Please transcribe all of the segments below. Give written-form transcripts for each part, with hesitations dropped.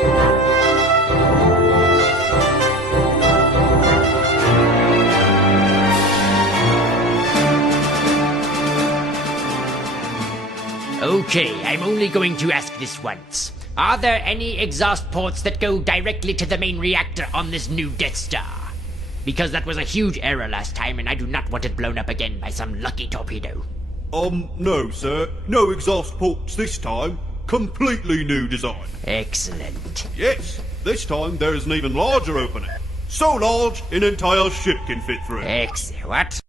Okay, I'm only going to ask this once. Are there any exhaust ports that go directly to the main reactor on this new Death Star? Because that was a huge error last time, and I do not want it blown up again by some lucky torpedo. No, sir. No exhaust ports this time. Completely new design. Excellent. Yes, this time there is an even larger opening. So large, an entire ship can fit through. What?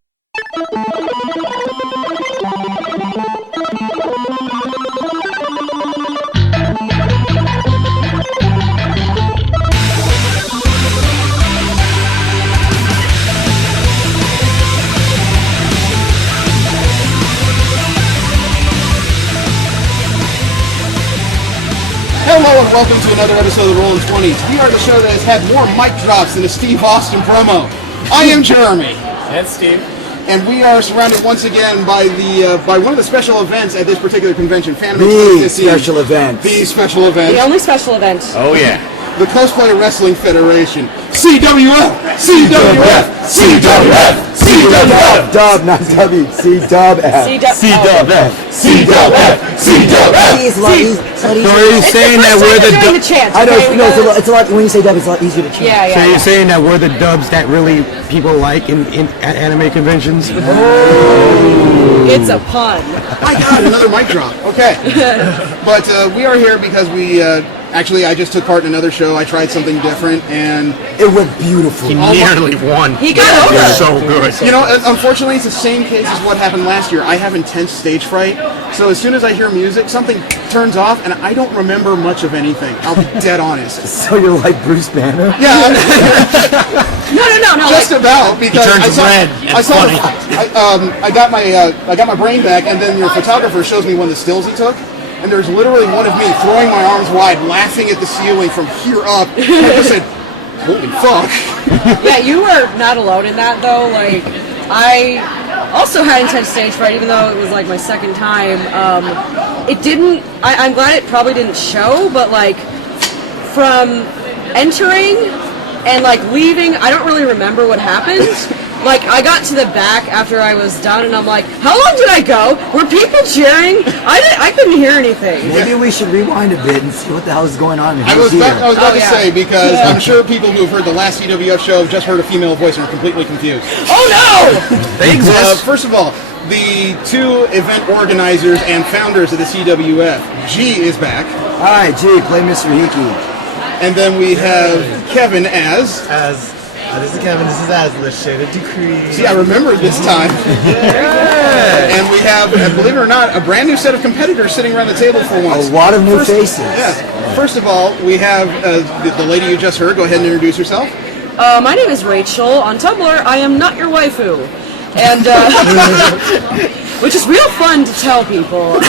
Hello and welcome to another episode of the Rollin' 20s. We are the show that has had more mic drops than a Steve Austin promo. I am Jeremy. That's Steve. And we are surrounded once again by one of the special events at this particular convention. Fanime The special event. The special event. The only special event. Oh yeah. The Cosplay Wrestling Federation. CWF! CWF! CWF! CWF! Dub, not W. CWF. CWF. CWF! CWF! So are you saying that we're the during the chant? I know, it's a lot, when you say dub, it's a lot easier to chant. Yeah. So you're saying that we're the dubs that really people like at anime conventions? It's a pun. My God, another mic drop. Okay. But we are here because we, actually, I just took part in another show. I tried something different, and it went beautiful. He nearly won. He got over it. So good. You know, unfortunately, it's the same case as what happened last year. I have intense stage fright, so as soon as I hear music, something turns off, and I don't remember much of anything. I'll be dead honest. So you're like Bruce Banner? Yeah. No. Just about, because I got my brain back, and then your photographer shows me one of the stills he took. And there's literally one of me throwing my arms wide, laughing at the ceiling from here up. And I just said, holy fuck. Yeah, you were not alone in that, though. Like, I also had intense stage fright, even though it was, like, my second time. It didn't... I'm glad it probably didn't show, but, like, from entering and, like, leaving, I don't really remember what happened. Like, I got to the back after I was done, and I'm like, how long did I go? Were people cheering? I couldn't hear anything. Maybe we should rewind a bit and see what the hell is going on. I was about to say, because I'm sure people who have heard the last CWF show have just heard a female voice and are completely confused. Oh, no! They exist. First of all, the two event organizers and founders of the CWF, G is back. Alright, G, play Mr. Hiki. And then we have Kevin as... This is Kevin, this is Asla, Shaded Decree. See, I remember this time. And we have, believe it or not, a brand new set of competitors sitting around the table for once. A lot of new faces. Yeah. First of all, we have the lady you just heard. Go ahead and introduce yourself. My name is Rachel. On Tumblr, I am not your waifu. And, which is real fun to tell people.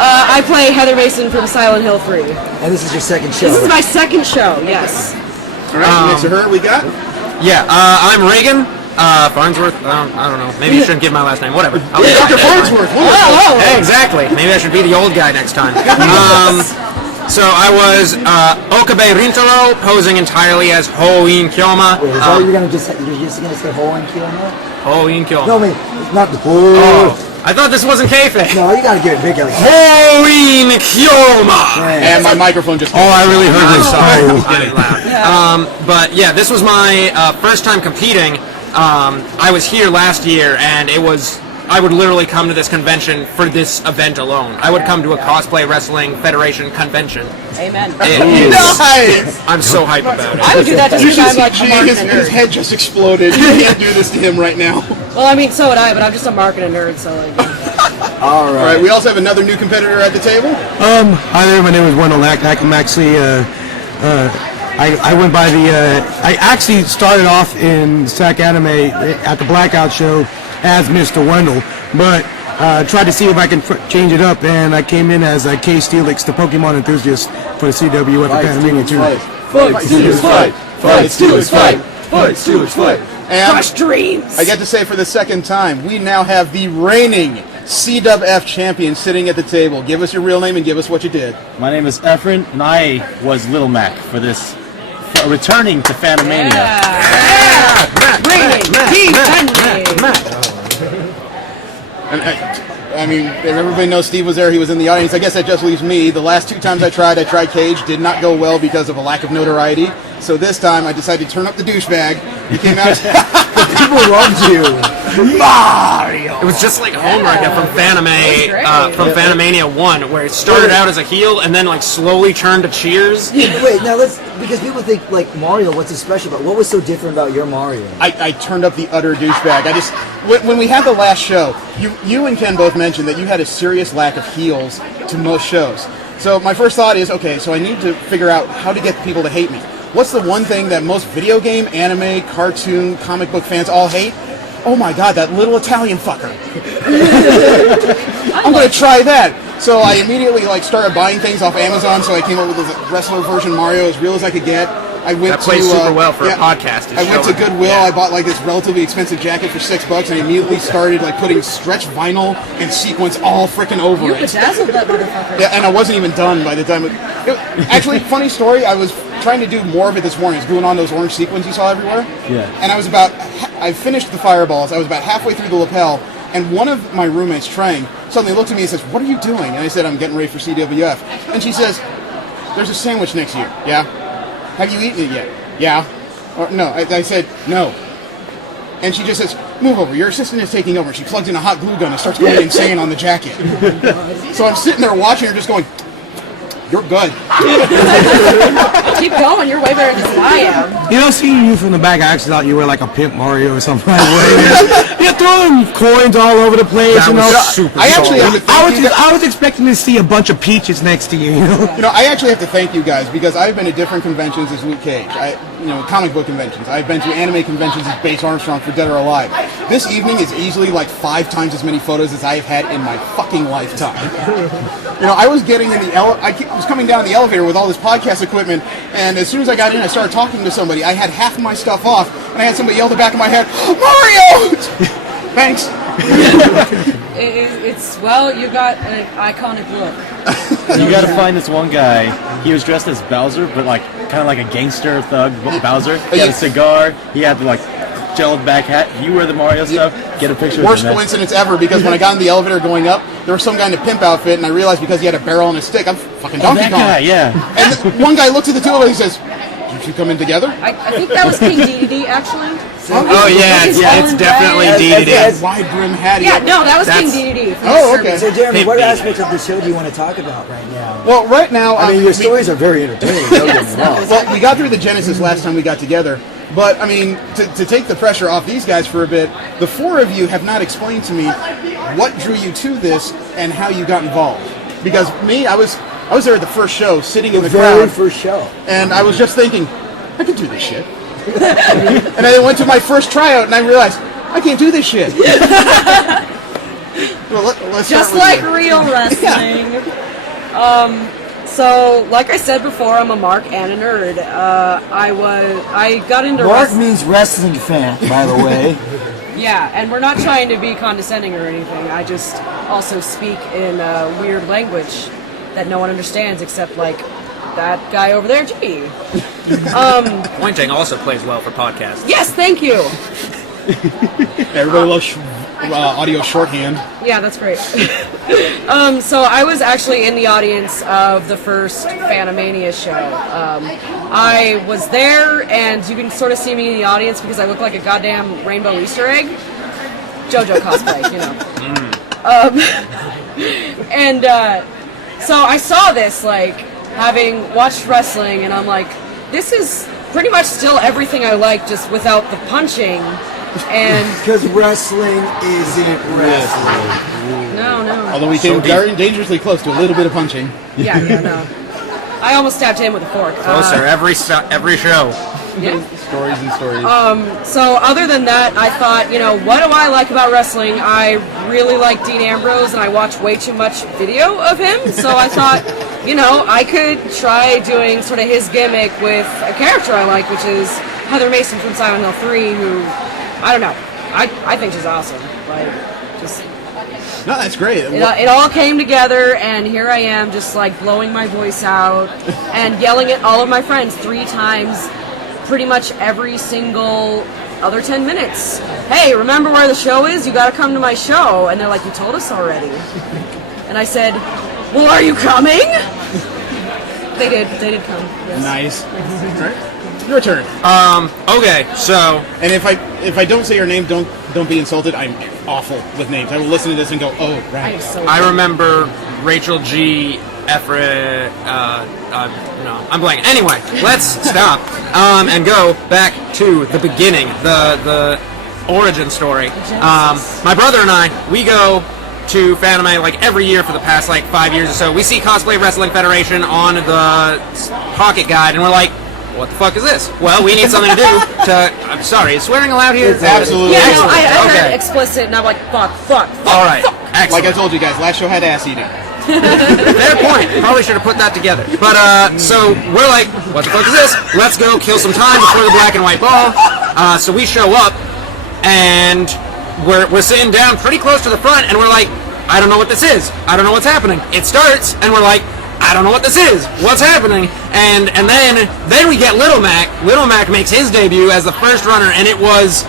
I play Heather Mason from Silent Hill 3. And this is your second show. This is my second show, yes. All right, next to her, we got? Yeah, I'm Reagan. Farnsworth. I don't know. Maybe you shouldn't give my last name. Whatever. Dr. Farnsworth. Oh. Exactly. Maybe I should be the old guy next time. So I was Okabe Rintaro, posing entirely as Ho-In Kyoma. Wait, is that you're just gonna say Ho-In Kyoma? Ho-In Kyoma. No, wait, not the Oh. I thought this wasn't kayfabe. No, you gotta get it big. Ho-In Kyoma! And my microphone just... I really heard this. Sorry. Loud. But yeah, this was my first time competing. I was here last year, and I would literally come to this convention for this event alone. I would come to a Cosplay Wrestling Federation convention. Amen. Nice! I'm so hyped about it. I would do that just because I'm like a mark and a His nerd. head just exploded. You can't do this to him right now. Well, I mean, so would I, but I'm just a mark and a nerd, so like... All right, we also have another new competitor at the table. Hi there, my name is Wendell Lack. I'm actually, I went by I actually started off in SAC Anime at the Blackout show as Mr. Wendell, but tried to see if I can change it up, and I came in as K. Steelix, the Pokemon enthusiast for the CWF at Fanime too. Fight, Steelix, fight! Fight, Steelix, fight! Fight, Steelix, fight! And Crush dreams! I get to say for the second time, we now have the reigning CWF champion sitting at the table. Give us your real name and give us what you did. My name is Efren, and I was Little Mac for this, returning to Fanimania. And I mean, everybody knows Steve was there. He was in the audience. I guess that just leaves me. The last 2 times I tried Cage. Did not go well because of a lack of notoriety. So this time I decided to turn up the douchebag. He came out. People loved you. It was just like homework from Fanime, from Fanimania 1, where it started out as a heel and then like slowly turned to cheers. Wait, now because people think like Mario, what's so special about? What was so different about your Mario? I turned up the utter douchebag. I just when we had the last show, you and Ken both mentioned that you had a serious lack of heels to most shows. So my first thought is, okay, so I need to figure out how to get people to hate me. What's the one thing that most video game, anime, cartoon, comic book fans all hate? Oh my god, that little Italian fucker. I'm going to try that. So I immediately started buying things off Amazon, so I came up with a wrestler version Mario as real as I could get. I went That plays super well for a podcast. I went to Goodwill. I bought this relatively expensive jacket for $6, and I immediately started putting stretch vinyl and sequins all freaking over You it. bedazzled that motherfucker. Yeah, and I wasn't even done by the time. Actually, funny story. I was trying to do more of it this morning. I was gluing on those orange sequins you saw everywhere. Yeah. And I finished the fireballs. I was about halfway through the lapel, and one of my roommates, Trang, suddenly looked at me and says, "What are you doing?" And I said, "I'm getting ready for CWF." And she says, "There's a sandwich next to you. Yeah? Have you eaten it yet?" "Yeah." Or, "No." I said, "No." And she just says, "Move over. Your assistant is taking over." She plugs in a hot glue gun and starts going insane on the jacket. So I'm sitting there watching her just going, "You're good." Keep going. You're way better than I am. You know, seeing you from the back, I actually thought you were like a pimp Mario or something. You're throwing coins all over the place. That was super I actually have to thank you. I was expecting to see a bunch of peaches next to you. I actually have to thank you guys because I've been to different conventions as Luke Cage. Comic book conventions. I've been to anime conventions as Bates Armstrong for Dead or Alive. This evening is easily 5 times as many photos as I have had in my fucking lifetime. I was getting in I was coming down the elevator with all this podcast equipment, and as soon as I got in, I started talking to somebody. I had half of my stuff off, and I had somebody yell at the back of my head, "Mario!" Thanks. You got an iconic look. You gotta find this one guy. He was dressed as Bowser, but kind of like a gangster thug Bowser. He had a cigar. He had the gelled back hat. You wear the Mario stuff. Get a picture Worst of him. coincidence ever, because when I got in the elevator going up, there was some guy in a pimp outfit, and I realized because he had a barrel and a stick, I'm fucking Donkey that Kong. guy, yeah. And one guy looks at the two of us and he says, "You two come in together?" I think that was King DDD, actually. Oh yeah, it's definitely DDD. That wide brim hat. Yeah, no, that was King DDD. Oh, okay. So, Jeremy, what Maybe. aspects of the show do you want to talk about right now? Well, right now, I mean, your stories are very entertaining. Don't get me wrong. Well, we got through the Genesis last time we got together, but I mean, to take the pressure off these guys for a bit, the 4 of you have not explained to me what drew you to this and how you got involved. Because me, I was there at the first show, sitting in the Very crowd, first show. and I was just thinking, I could do this shit. And I went to my first tryout, and I realized I can't do this shit. Well, let's Just like real wrestling. So, like I said before, I'm a mark and a nerd. I got into Mark wrestling. means wrestling fan, by the way. Yeah, and we're not trying to be condescending or anything. I just also speak in a weird language that no one understands except that guy over there, G. Pointing also plays well for podcasts. Yes, thank you. Everybody loves audio shorthand. Yeah, that's great. So I was actually in the audience of the first Fanimania show. I was there, and you can sort of see me in the audience because I look like a goddamn rainbow Easter egg. JoJo cosplay, So I saw this, having watched wrestling, and I'm like, this is pretty much still everything I like, just without the punching. And Because wrestling isn't wrestling. no. Although we came very dangerously close to a little bit of punching. Yeah, no. I almost stabbed him with a fork. Closer every show. Yeah. Stories and stories. So other than that, I thought, what do I like about wrestling? I really like Dean Ambrose, and I watch way too much video of him. So I thought, I could try doing sort of his gimmick with a character I like, which is Heather Mason from Silent Hill 3, who, I don't know, I think she's awesome. No, that's great. It all came together, and here I am, just like blowing my voice out and yelling at all of my friends 3 times, pretty much every single other 10 minutes. Hey, remember where the show is? You got to come to my show. And they're like, you told us already. And I said, well, are you coming? They did come. Yes. Nice. All right. Your turn. Okay, so And if I don't say your name, don't be insulted. I'm awful with names. I will listen to this and go, oh, I right. am so I remember Rachel G. Efra. No, I'm blanking. Anyway, let's stop and go back to the beginning, the origin story. My brother and I, we go to Fanime like every year for the past like 5 years or so. We see Cosplay Wrestling Federation on the pocket guide, and we're like, what the fuck is this? Well, we need something to do to... I'm sorry, is swearing allowed here? Absolutely. Yeah, no, I heard Okay. explicit, and I'm like, fuck. All right, excellent. Like I told you guys, last show had ass eating. Fair point. Probably should have put that together. But, so we're like, what the fuck is this? Let's go kill some time before the black and white ball. So we show up, and we're sitting down pretty close to the front, and we're like, I don't know what this is. I don't know what's happening. It starts, and we're like, I don't know what this is. What's happening? And then we get Little Mac. Little Mac makes his debut as the first runner, and it was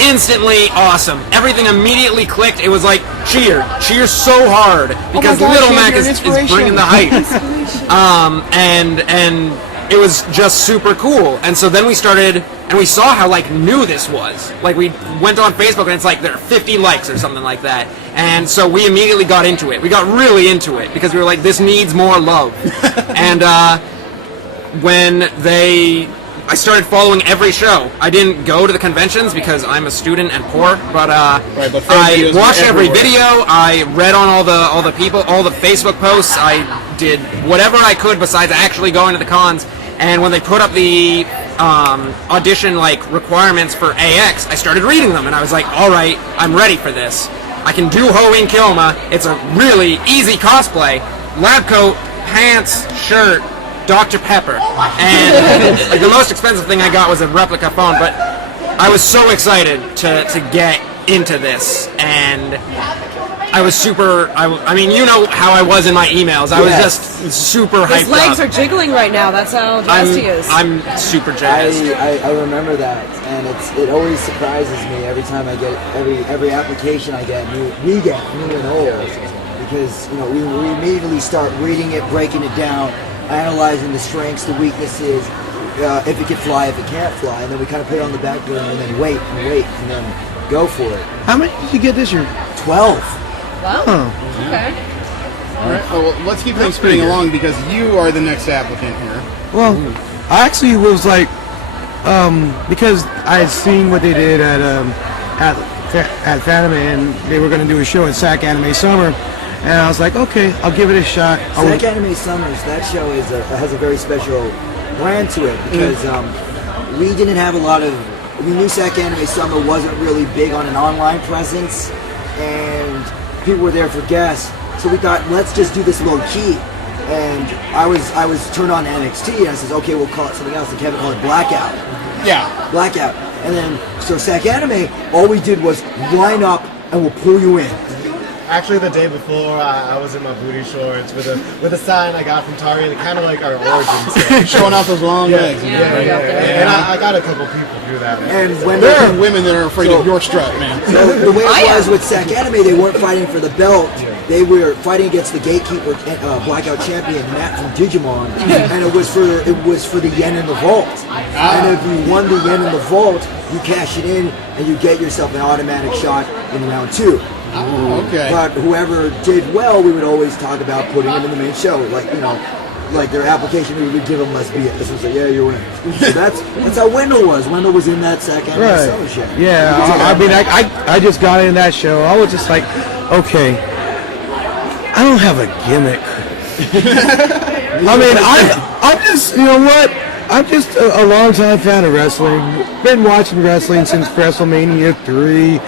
instantly awesome. Everything immediately clicked. It was like cheer so hard because God, Little Shane, Mac you're an is inspiration. bringing the hype. And it was just super cool. And so then we started, and we saw how like new this was. Like we went on Facebook, and it's like there are 50 likes or something like that. And so we immediately got into it. We got really into it because we were like, this needs more love. And when I started following every show. I didn't go to the conventions because I'm a student and poor, but but I watched every everywhere. video. I read on all the people, all the Facebook posts. I did whatever I could besides actually going to the cons. And when they put up the audition like requirements for AX, I started reading them, and I was like, all right, I'm ready for this. I can do Hoenn Kilma. It's a really easy cosplay. Lab coat, pants, shirt, Dr. Pepper. And like the most expensive thing I got was a replica phone, but I was so excited to get into this, and I was super, I mean, you know how I was in my emails. I was just super hyped His legs up. are jiggling right now. That's how jazzed he is. I'm super jazzed. I remember that, and it always surprises me every time I get every application I get, we get new and old, because we immediately start reading it, breaking it down, analyzing the strengths, the weaknesses, if it can fly, if it can't fly, and then we kind of put it on the back burner and then wait, and then go for it. How many did you get this year? 12. Wow. Huh. Okay. All right. Oh, well, let's keep things spinning along because you are the next applicant here. Well, I actually was like, because I had seen what they did at Fanime, and they were going to do a show at SAC Anime Summer, and I was like, okay, I'll give it a shot. SAC Anime Summers, that show has a very special brand to it, because we didn't have a lot of, we knew SAC Anime Summer wasn't really big on an online presence, and people were there for guests, so we thought, let's just do this low key. And I was turned on to NXT, and I says, okay, we'll call it something else, and Kevin called it Blackout. Yeah. Blackout. And then, so SAC Anime, all we did was line up, and we'll pull you in. Actually, the day before, I was in my booty shorts with a sign I got from Target, kind of like our origins. Showing off those long legs. And I got a couple people do that. And when There are women that are afraid of your strut, man. So the way it was with SAC Anime, they weren't fighting for the belt. They were fighting against the gatekeeper, Blackout champion Matt from Digimon, and it was for the yen in the vault. And if you won the yen in the vault, you cash it in and you get yourself an automatic shot in round 2. Oh, okay. But whoever did well, we would always talk about putting them in the main show, like their application we would give them must be it. This was like, yeah, you're in. So that's how Wendell was. Wendell was in that SAC Anime Summer show. Yeah, I mean, I just got in that show. I was just like, okay, I don't have a gimmick. I mean, I'm just, you know what? I'm just a long-time fan of wrestling. Been watching wrestling since WrestleMania 3.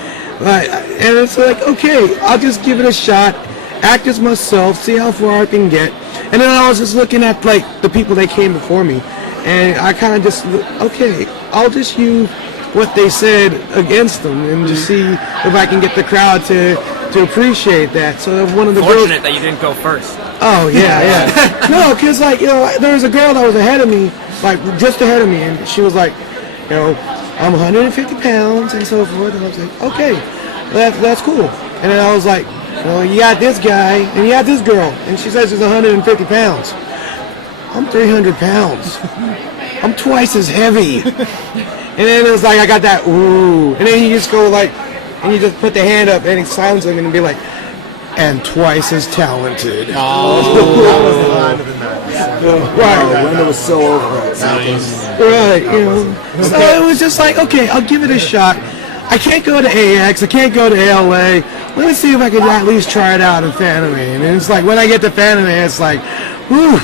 And it's like, okay, I'll just give it a shot, act as myself, see how far I can get. And then I was just looking at, like, the people that came before me. And I kind of just, okay, I'll just use what they said against them and just see if I can get the crowd to appreciate that. So if one of the Fortunate that you didn't go first. Oh, yeah. No, because, like, you know, there was a girl that was ahead of me, like, just ahead of me, and she was like, you know, I'm 150 pounds and so forth. And I was like, okay, that's cool. And then I was like, well, you got this guy and you got this girl. And she says she's 150 pounds. I'm 300 pounds. I'm twice as heavy. And then it was like, I got that, ooh. And then you just go like, and you just put the hand up and he silence him and be like, and twice as talented. That was the line of the night. Right. When it was so over it. Right, you know. So it was just like, okay, I'll give it a shot. I can't go to AX, I can't go to LA. Let me see if I can at least try it out in Fanime. And it's like, when I get to Fanime, it's like, whew.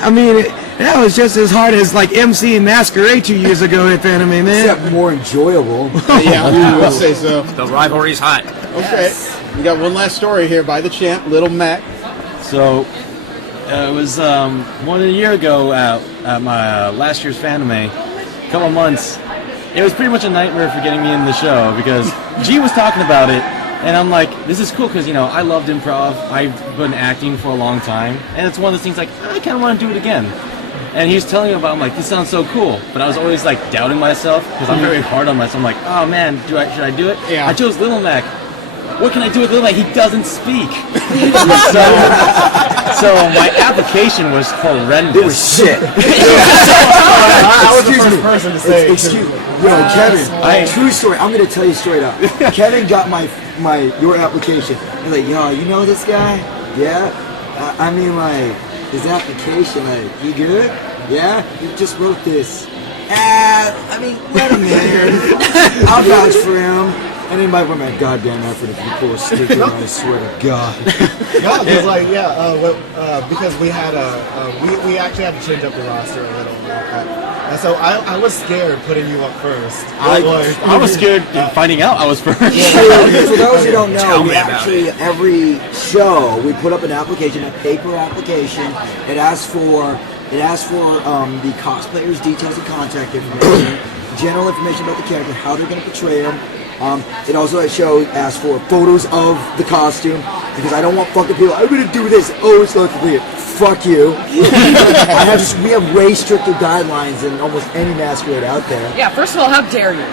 I mean, that was just as hard as like MC and Masquerade 2 years ago at Fanime, man. Except more enjoyable. Yeah, I would say so. The rivalry's hot. Okay, we got one last story here by the champ, Little Mac. So it was more than a year ago at my last year's Fanime, a couple of months. It was pretty much a nightmare for getting me in the show because G was talking about it, and I'm like, this is cool because, you know, I loved improv. I've been acting for a long time, and it's one of those things like, I kind of want to do it again. And he's telling me about it, I'm like, this sounds so cool. But I was always like doubting myself because I'm very hard on myself. I'm like, oh man, should I do it? Yeah. I chose Little Mac. What can I do with Little Mac? He doesn't speak. so my application was horrendous. It was shit. I was the first person to say. Excuse me. Yo, Kevin, true story. I'm going to tell you straight up. Kevin got your application. He's like, yo, you know this guy? Yeah? I mean, like, his application, like, you good? Yeah? You just wrote this. I mean, let him in. I'll vouch for him. And then might put my goddamn effort if you pull a sticker, I swear to God. No, because like because we had we actually had to change up the roster a little bit, and so I was scared putting you up first. I was scared finding out I was first. For those who don't know, we actually every show we put up an application, a paper application. It asks for the cosplayer's details and contact information, general information about the character, how they're going to portray them. It also asks for photos of the costume because I don't want fucking people. I'm gonna do this. Oh, it's not complete. Fuck you. We have way stricter guidelines than almost any masquerade out there. Yeah, first of all, how dare you?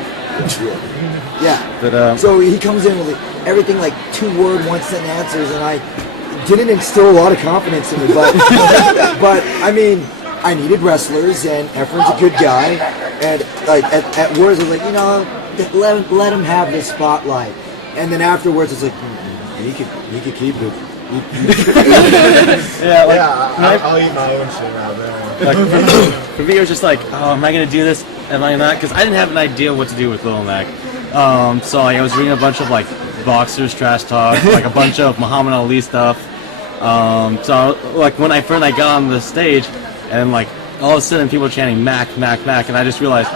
Yeah. But, so he comes in with everything like 2-word, 1-sentence answers, and I didn't instill a lot of confidence in me. But I mean, I needed wrestlers, and Efren's a good guy, and like at words, I was like, you know. Let him have the spotlight, and then afterwards it's like he could keep it. I'll eat my own shit out there. Like, for me, it was just like, oh, am I gonna do this? Am I not? Because I didn't have an idea what to do with Little Mac. So like, I was reading a bunch of like boxers trash talk, like a bunch of Muhammad Ali stuff. So like when I got on the stage, and like all of a sudden people were chanting Mac, Mac, Mac, and I just realized,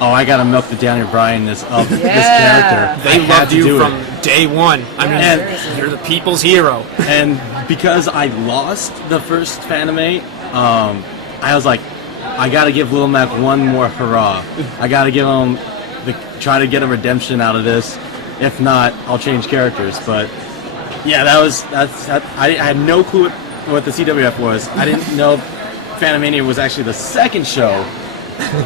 oh, I gotta milk the Daniel Bryan-ness of this character. They loved you from day one. I mean, you're the people's hero. And because I lost the first Fanime, I was like, I gotta give Little Mac one more hurrah. I gotta give him try to get a redemption out of this. If not, I'll change characters. But yeah, I had no clue what the CWF was. I didn't know Fanimania was actually the second show,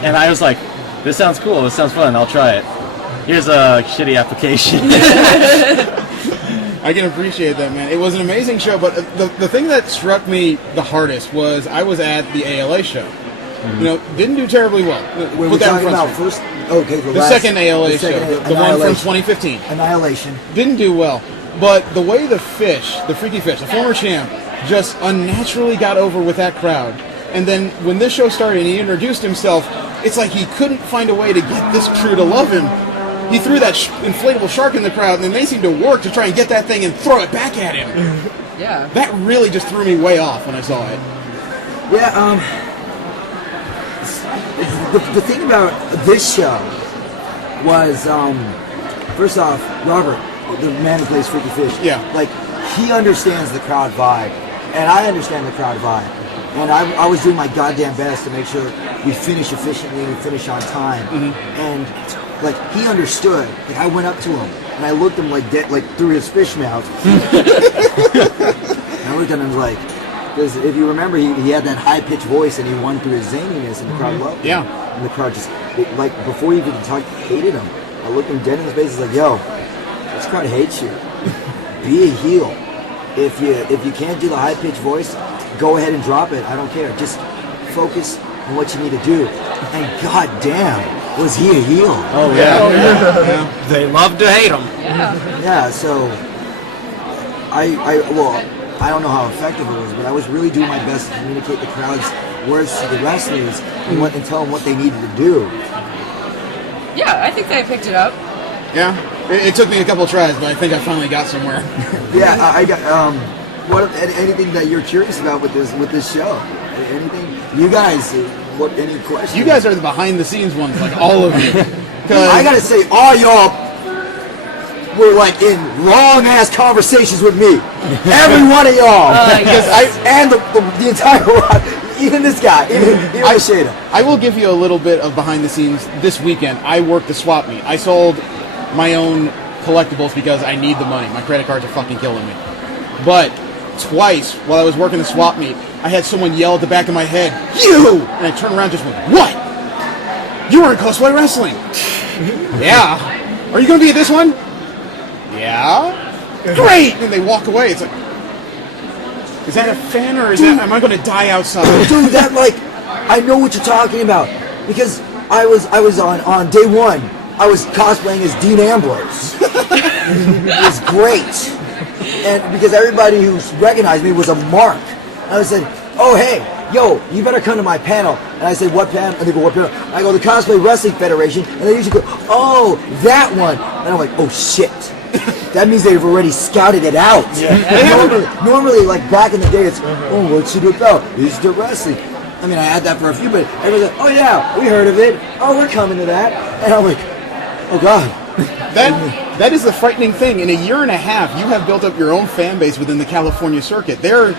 and I was like, this sounds cool, this sounds fun, I'll try it. Here's a shitty application. I can appreciate that, man. It was an amazing show, but the thing that struck me the hardest was I was at the ALA show. Mm-hmm. You know, didn't do terribly well. We're talking about first. Okay, the second ALA show, the one from 2015. Annihilation. Didn't do well, but the way the Freaky Fish, the former champ, just unnaturally got over with that crowd. And then when this show started and he introduced himself, it's like he couldn't find a way to get this crew to love him. He threw that inflatable shark in the crowd, and then they seemed to work to try and get that thing and throw it back at him. Yeah. That really just threw me way off when I saw it. Yeah, the thing about this show was, first off, Robert, the man who plays Freaky Fish, yeah, like, he understands the crowd vibe, and I understand the crowd vibe. And I was doing my goddamn best to make sure we finish efficiently, we finish on time. And like he understood. Like I went up to him and I looked him like through his fish mouth. And I looked at him like, because if you remember, he had that high pitched voice and he won through his zaniness, and the crowd loved him. Yeah. And the crowd just like before he even talked, hated him. I looked him dead in his face. It's like, yo, this crowd hates you. Be a heel. If you can't do the high pitched voice, go ahead and drop it. I don't care. Just focus on what you need to do. And goddamn, was he a heel? Oh yeah. They love to hate him. Yeah. So I don't know how effective it was, but I was really doing my best to communicate the crowd's words to the wrestlers and tell them what they needed to do. Yeah, I think they picked it up. Yeah. It took me a couple of tries, but I think I finally got somewhere. Yeah, I got. What anything that you're curious about with this show? Anything? You guys? Any questions? You guys are the behind the scenes ones, like all of you. I gotta say, all y'all were like in long ass conversations with me. Every one of y'all, and the entire lot, even this guy, even Shada. I will give you a little bit of behind the scenes. This weekend, I worked the swap meet. I sold my own collectibles because I need the money. My credit cards are fucking killing me. But twice while I was working the swap meet, I had someone yell at the back of my head, "You!" And I turned around and just went, "What? You were in cosplay wrestling?" "Yeah." "Are you going to be at this one?" "Yeah." "Great!" And they walk away. It's like, is that a fan or am I going to die outside? Dude, that I know what you're talking about, because I was on day one. I was cosplaying as Dean Ambrose. It was great. And because everybody who recognized me was a mark. I said, "Oh, hey, yo, you better come to my panel." And I said, "What panel?" And they go, "What panel?" I go, "The Cosplay Wrestling Federation." And they usually go, "Oh, that one." And I'm like, "Oh, shit." That means they've already scouted it out. Yeah. Normally, like back in the day, it's, "Oh, what's it about?" "It's the wrestling." I mean, I had that for a few, but everyone's like, "Oh, yeah, we heard of it. Oh, we're coming to that." And I'm like, "Oh, God." That is the frightening thing. In a year and a half, you have built up your own fan base within the California circuit. They're,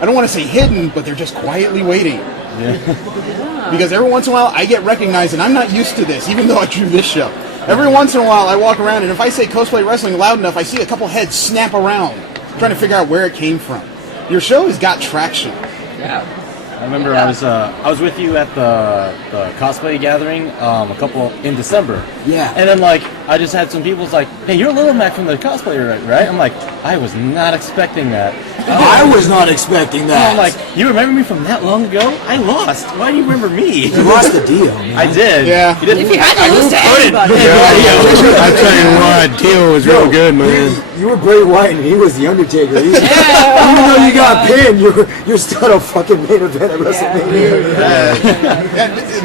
I don't want to say hidden, but they're just quietly waiting. Yeah. Because every once in a while, I get recognized, and I'm not used to this, even though I drew this show. Every once in a while, I walk around, and if I say cosplay wrestling loud enough, I see a couple heads snap around, trying to figure out where it came from. Your show has got traction. Yeah. I remember I was with you at the cosplay gathering a couple in December. Yeah. And then I just had some people's like, "Hey, you're Little Mac from the cosplay, right?" I'm like, I was not expecting that. I was not expecting that. I'm like, "You remember me from that long ago? I lost. Why do you remember me?" You lost the deal, man. I did. Yeah. You did. If you had to lose to anybody. I tell you what, Dio was real good, man. You were Bray Wyatt and he was the Undertaker. Even though you got pinned, you're still a fucking main event at WrestleMania.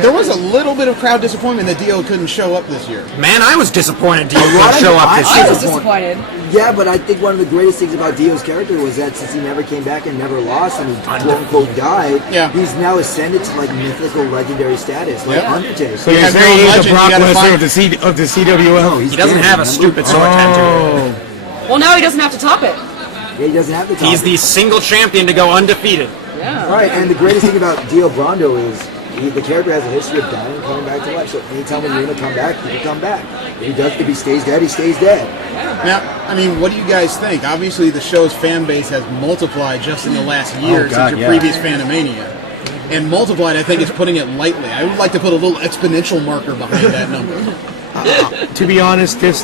There was a little bit of crowd disappointment that Dio couldn't show up this year. Man, I was disappointed Dio couldn't show up this I year. was disappointed. Yeah, but I think one of the greatest things about Dio's character was that since he never came back and never lost and he quote-unquote died, he's now ascended to mythical legendary status, like Undertaker. So you're saying he's the Brock Lesnar of the CWF? He doesn't have a stupid sword tattoo. Well, now he doesn't have to top it. Yeah, he doesn't have to top He's it. the single champion to go undefeated. Yeah. Right, and the greatest thing about Dio Brando is the character has a history of dying and coming back to life. So anytime when you're going to come back, he can come back. If he stays dead, he stays dead. Now, I mean, what do you guys think? Obviously, the show's fan base has multiplied just in the last year since your previous Fanimania. And multiplied, I think, is putting it lightly. I would like to put a little exponential marker behind that number. To be honest, this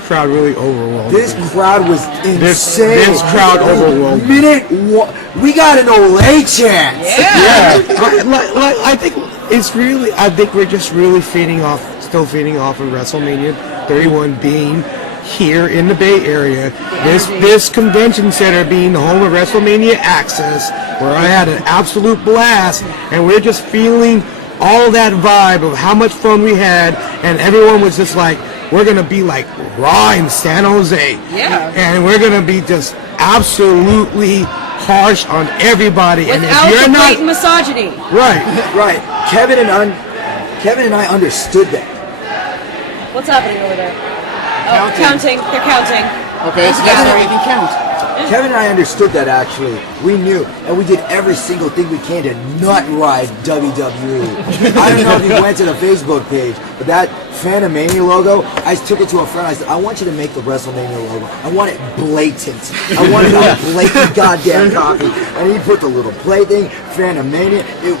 crowd really overwhelmed. This crowd was insane. This crowd overwhelmed. Minute one, we got an Olay chance. Yeah. I think it's really. I think we're just really still feeding off of WrestleMania 31 being here in the Bay Area. This convention center being the home of WrestleMania Access, where I had an absolute blast, and we're just feeling all that vibe of how much fun we had, and everyone was just like, we're going to be like Raw in San Jose. Yeah. And we're going to be just absolutely harsh on everybody. Without and if you're the not blatant misogyny. Right. Kevin and I understood that. What's happening over there? Oh, counting. They're counting. Okay, so that's how we can count. Kevin and I understood that actually. We knew, and we did every single thing we can to not ride WWE. I don't know if you went to the Facebook page, but that Fanime logo, I took it to a friend. I said, I want you to make the WrestleMania logo. I want it blatant. I want it on a blatant goddamn copy. And he put the little play thing, Fanimania. It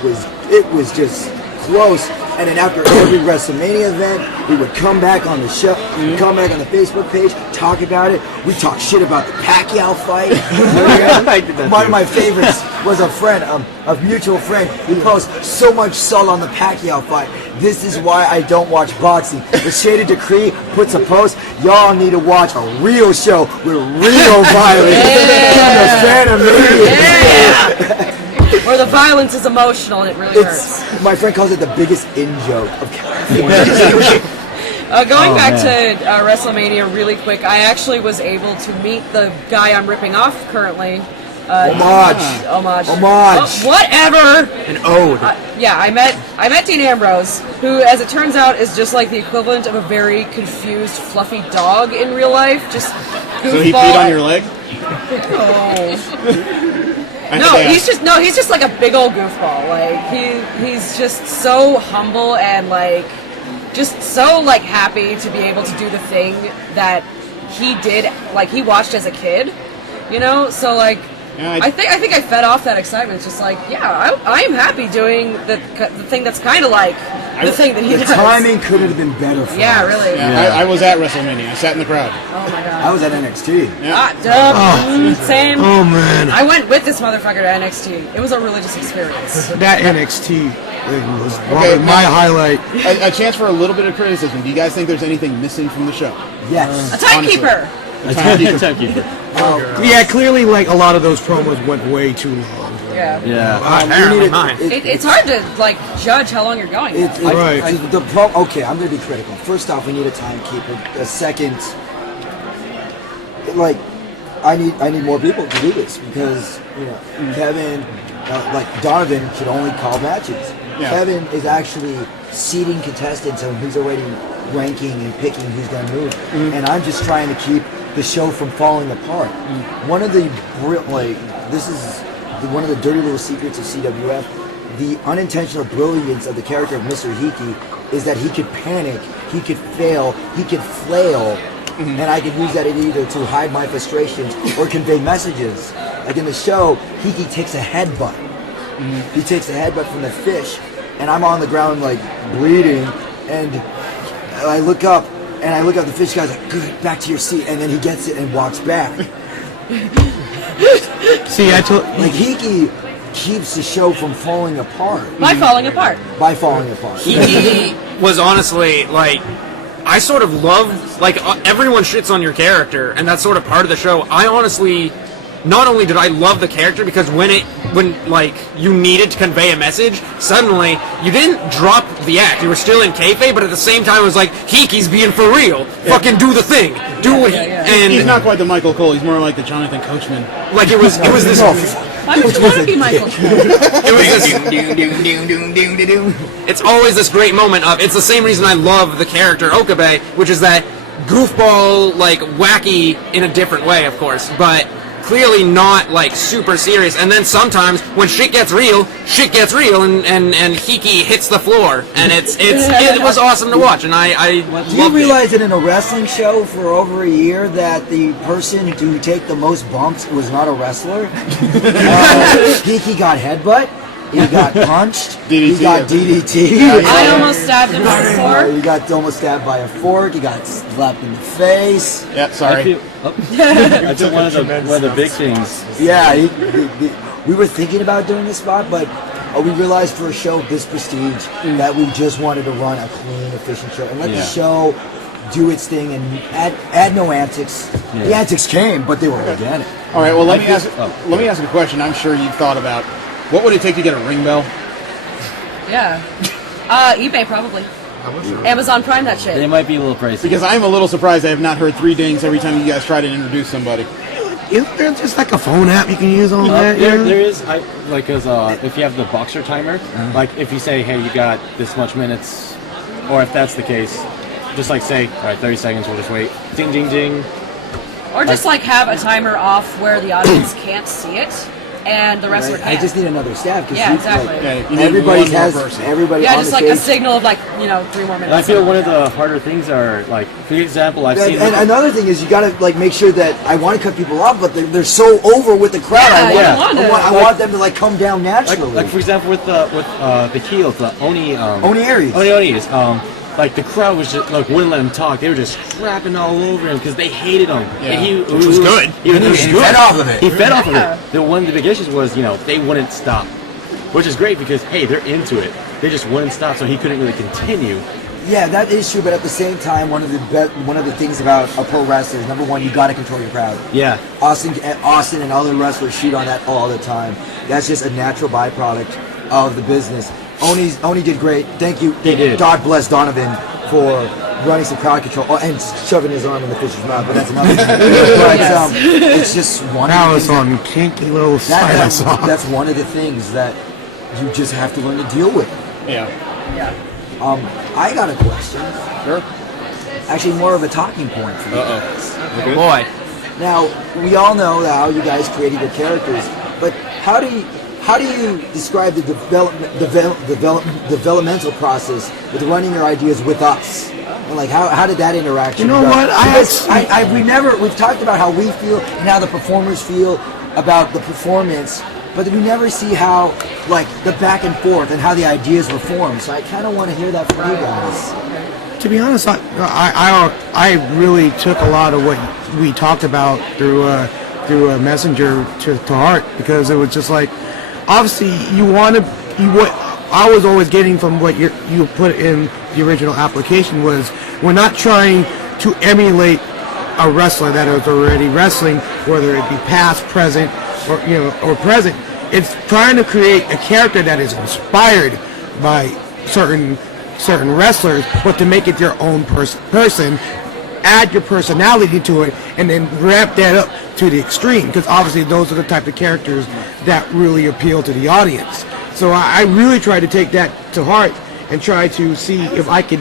was just close. And then after every WrestleMania event, we would come back on the show, come back on the Facebook page, talk about it. We talk shit about the Pacquiao fight. One of my favorites was a friend, a mutual friend. He posts so much salt on the Pacquiao fight. This is why I don't watch boxing. The Shaded Decree puts a post. Y'all need to watch a real show with real violence. Yeah. Where the violence is emotional and it really hurts. My friend calls it the biggest in-joke of California. Going back to WrestleMania really quick, I actually was able to meet the guy I'm ripping off currently. Homage. Whatever. An ode. Yeah, I met Dean Ambrose, who, as it turns out, is just like the equivalent of a very confused, fluffy dog in real life. Just goofball. So he peed on your leg? No, he's just like a big old goofball. Like he's just so humble and like just so like happy to be able to do the thing that he did, like he watched as a kid, you know. So like, yeah, I think I fed off that excitement. It's just like, yeah, I am happy doing the thing that's kind of like the thing that he does. The timing couldn't have been better for us. Really. Yeah, I was at WrestleMania. I sat in the crowd. Oh my god. I was at NXT. Yeah. Same. Oh man. I went with this motherfucker to NXT. It was a religious experience. That NXT thing was my highlight. A chance for a little bit of criticism. Do you guys think there's anything missing from the show? Yes. A timekeeper. Timekeeper. Yeah, clearly, like a lot of those promos went way too long. Yeah. It's hard to like judge how long you're going. Okay, I'm going to be critical. First off, we need a timekeeper. A second, like I need more people to do this because Kevin, like Donovan, should only call matches. Yeah. Kevin is actually seeding contestants, and he's already ranking and picking who's going to move. And I'm just trying to keep the show from falling apart. One of the one of the dirty little secrets of CWF, the unintentional brilliance of the character of Mr. Hiki is that he could panic, he could fail, he could flail, and I could use that either to hide my frustrations or convey messages. Like in the show, Hiki takes a headbutt. He takes a headbutt from the fish, and I'm on the ground like bleeding, and I look up, the fish guy's like, good, back to your seat, and then he gets it and walks back. See, like Hiki keeps the show from falling apart. By falling apart. He was honestly like, I sort of love, like everyone shits on your character, and that's sort of part of the show. I honestly, not only did I love the character because when like you needed to convey a message, suddenly you didn't drop the act. You were still in kayfabe, but at the same time it was like, Hiki's being for real. Yeah. Fucking do the thing. Do what and he's not quite the Michael Cole. He's more like the Jonathan Coachman. Like it was this. Why would you want to be Michael Cole? It's always this great moment of. It's the same reason I love the character Okabe, which is that goofball, like wacky in a different way, of course, but clearly not like super serious. And then sometimes when shit gets real, and Hiki hits the floor, and it was awesome to watch, and I do you realize that in a wrestling show for over a year that the person to take the most bumps was not a wrestler? Hiki got headbutt. He got punched. DDT, he got DDT. I almost stabbed him by a fork. He got almost stabbed by a fork. He got slapped in the face. Yeah, sorry. I think one of the big things. Yeah, we were thinking about doing this spot, but we realized for a show this prestige that we just wanted to run a clean, efficient show and let the show do its thing and add no antics. Yeah. The antics came, but they were organic. All right. Well, let me ask a question. I'm sure you've thought about. What would it take to get a ring bell? Yeah. eBay probably. Amazon Prime that shit. They might be a little pricey. Because I'm a little surprised I have not heard 3 dings every time you guys try to introduce somebody. Isn't there just like a phone app you can use on that? There is, because if you have the boxer timer, like if you say, hey, you got this much minutes, or if that's the case, just like say, all right, 30 seconds, we'll just wait. Ding, ding, ding. Or just like have a timer off where the audience can't see it and the wrestler I can. just need another staff. Cause Yeah, exactly. You need everybody one more has person. everybody. Yeah, on just the like a stage. signal of like, 3 more minutes. And I feel one of the harder things are like, for example, I've seen. And another thing is you gotta like make sure that I want to cut people off, but they're so over with the crowd. Yeah, I want them to like come down naturally. Like for example, with the heels, the Onieris. Like the crowd was just like wouldn't let him talk. They were just crapping all over him because they hated him. Yeah. And Which was good. He fed off of it. He fed off of it. One of the big issues was they wouldn't stop, which is great because hey, they're into it. They just wouldn't stop, so he couldn't really continue. Yeah, that is true. But at the same time, one of the things about a pro wrestler is number one, you got to control your crowd. Yeah. Austin and other wrestlers shoot on that all the time. That's just a natural byproduct of the business. Oni did great. Thank you. He did. God bless Donovan for running some crowd control and shoving his arm in the fish's mouth. But that's another thing. But it's just one. That of was the things some kinky little side I saw. that's one of the things that you just have to learn to deal with. Yeah. I got a question. Sure. Actually, more of a talking point for you guys. Oh boy. Now, we all know how you guys created your characters, but how do you describe the developmental process with running your ideas with us? And like, how did that interaction You know go? what? We've talked about how we feel and how the performers feel about the performance, but we never see how, like, the back and forth and how the ideas were formed. So I kind of want to hear that from you guys. To be honest, I really took a lot of what we talked about through a messenger to heart, because it was just like, obviously what I was always getting from what you put in the original application was, we're not trying to emulate a wrestler that is already wrestling, whether it be past, present, or present. It's trying to create a character that is inspired by certain wrestlers, but to make it your own person, add your personality to it, and then ramp that up to the extreme, because obviously those are the type of characters that really appeal to the audience. So I really try to take that to heart and try to see if I could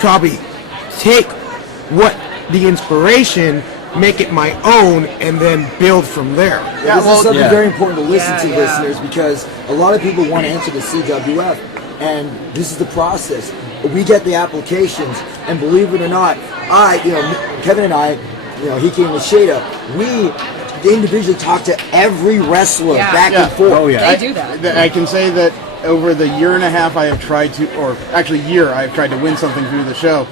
probably take what the inspiration, make it my own, and then build from there. Yeah, this is something very important to listen to, Yeah. listeners, because a lot of people want to enter the CWF, and this is the process. We get the applications, and believe it or not, Kevin and I, he came with Shada, we individually talk to every wrestler back and forth. Oh yeah. They do that. I can say that over the year and a half I have tried to, or actually year, I have tried to win something through the show.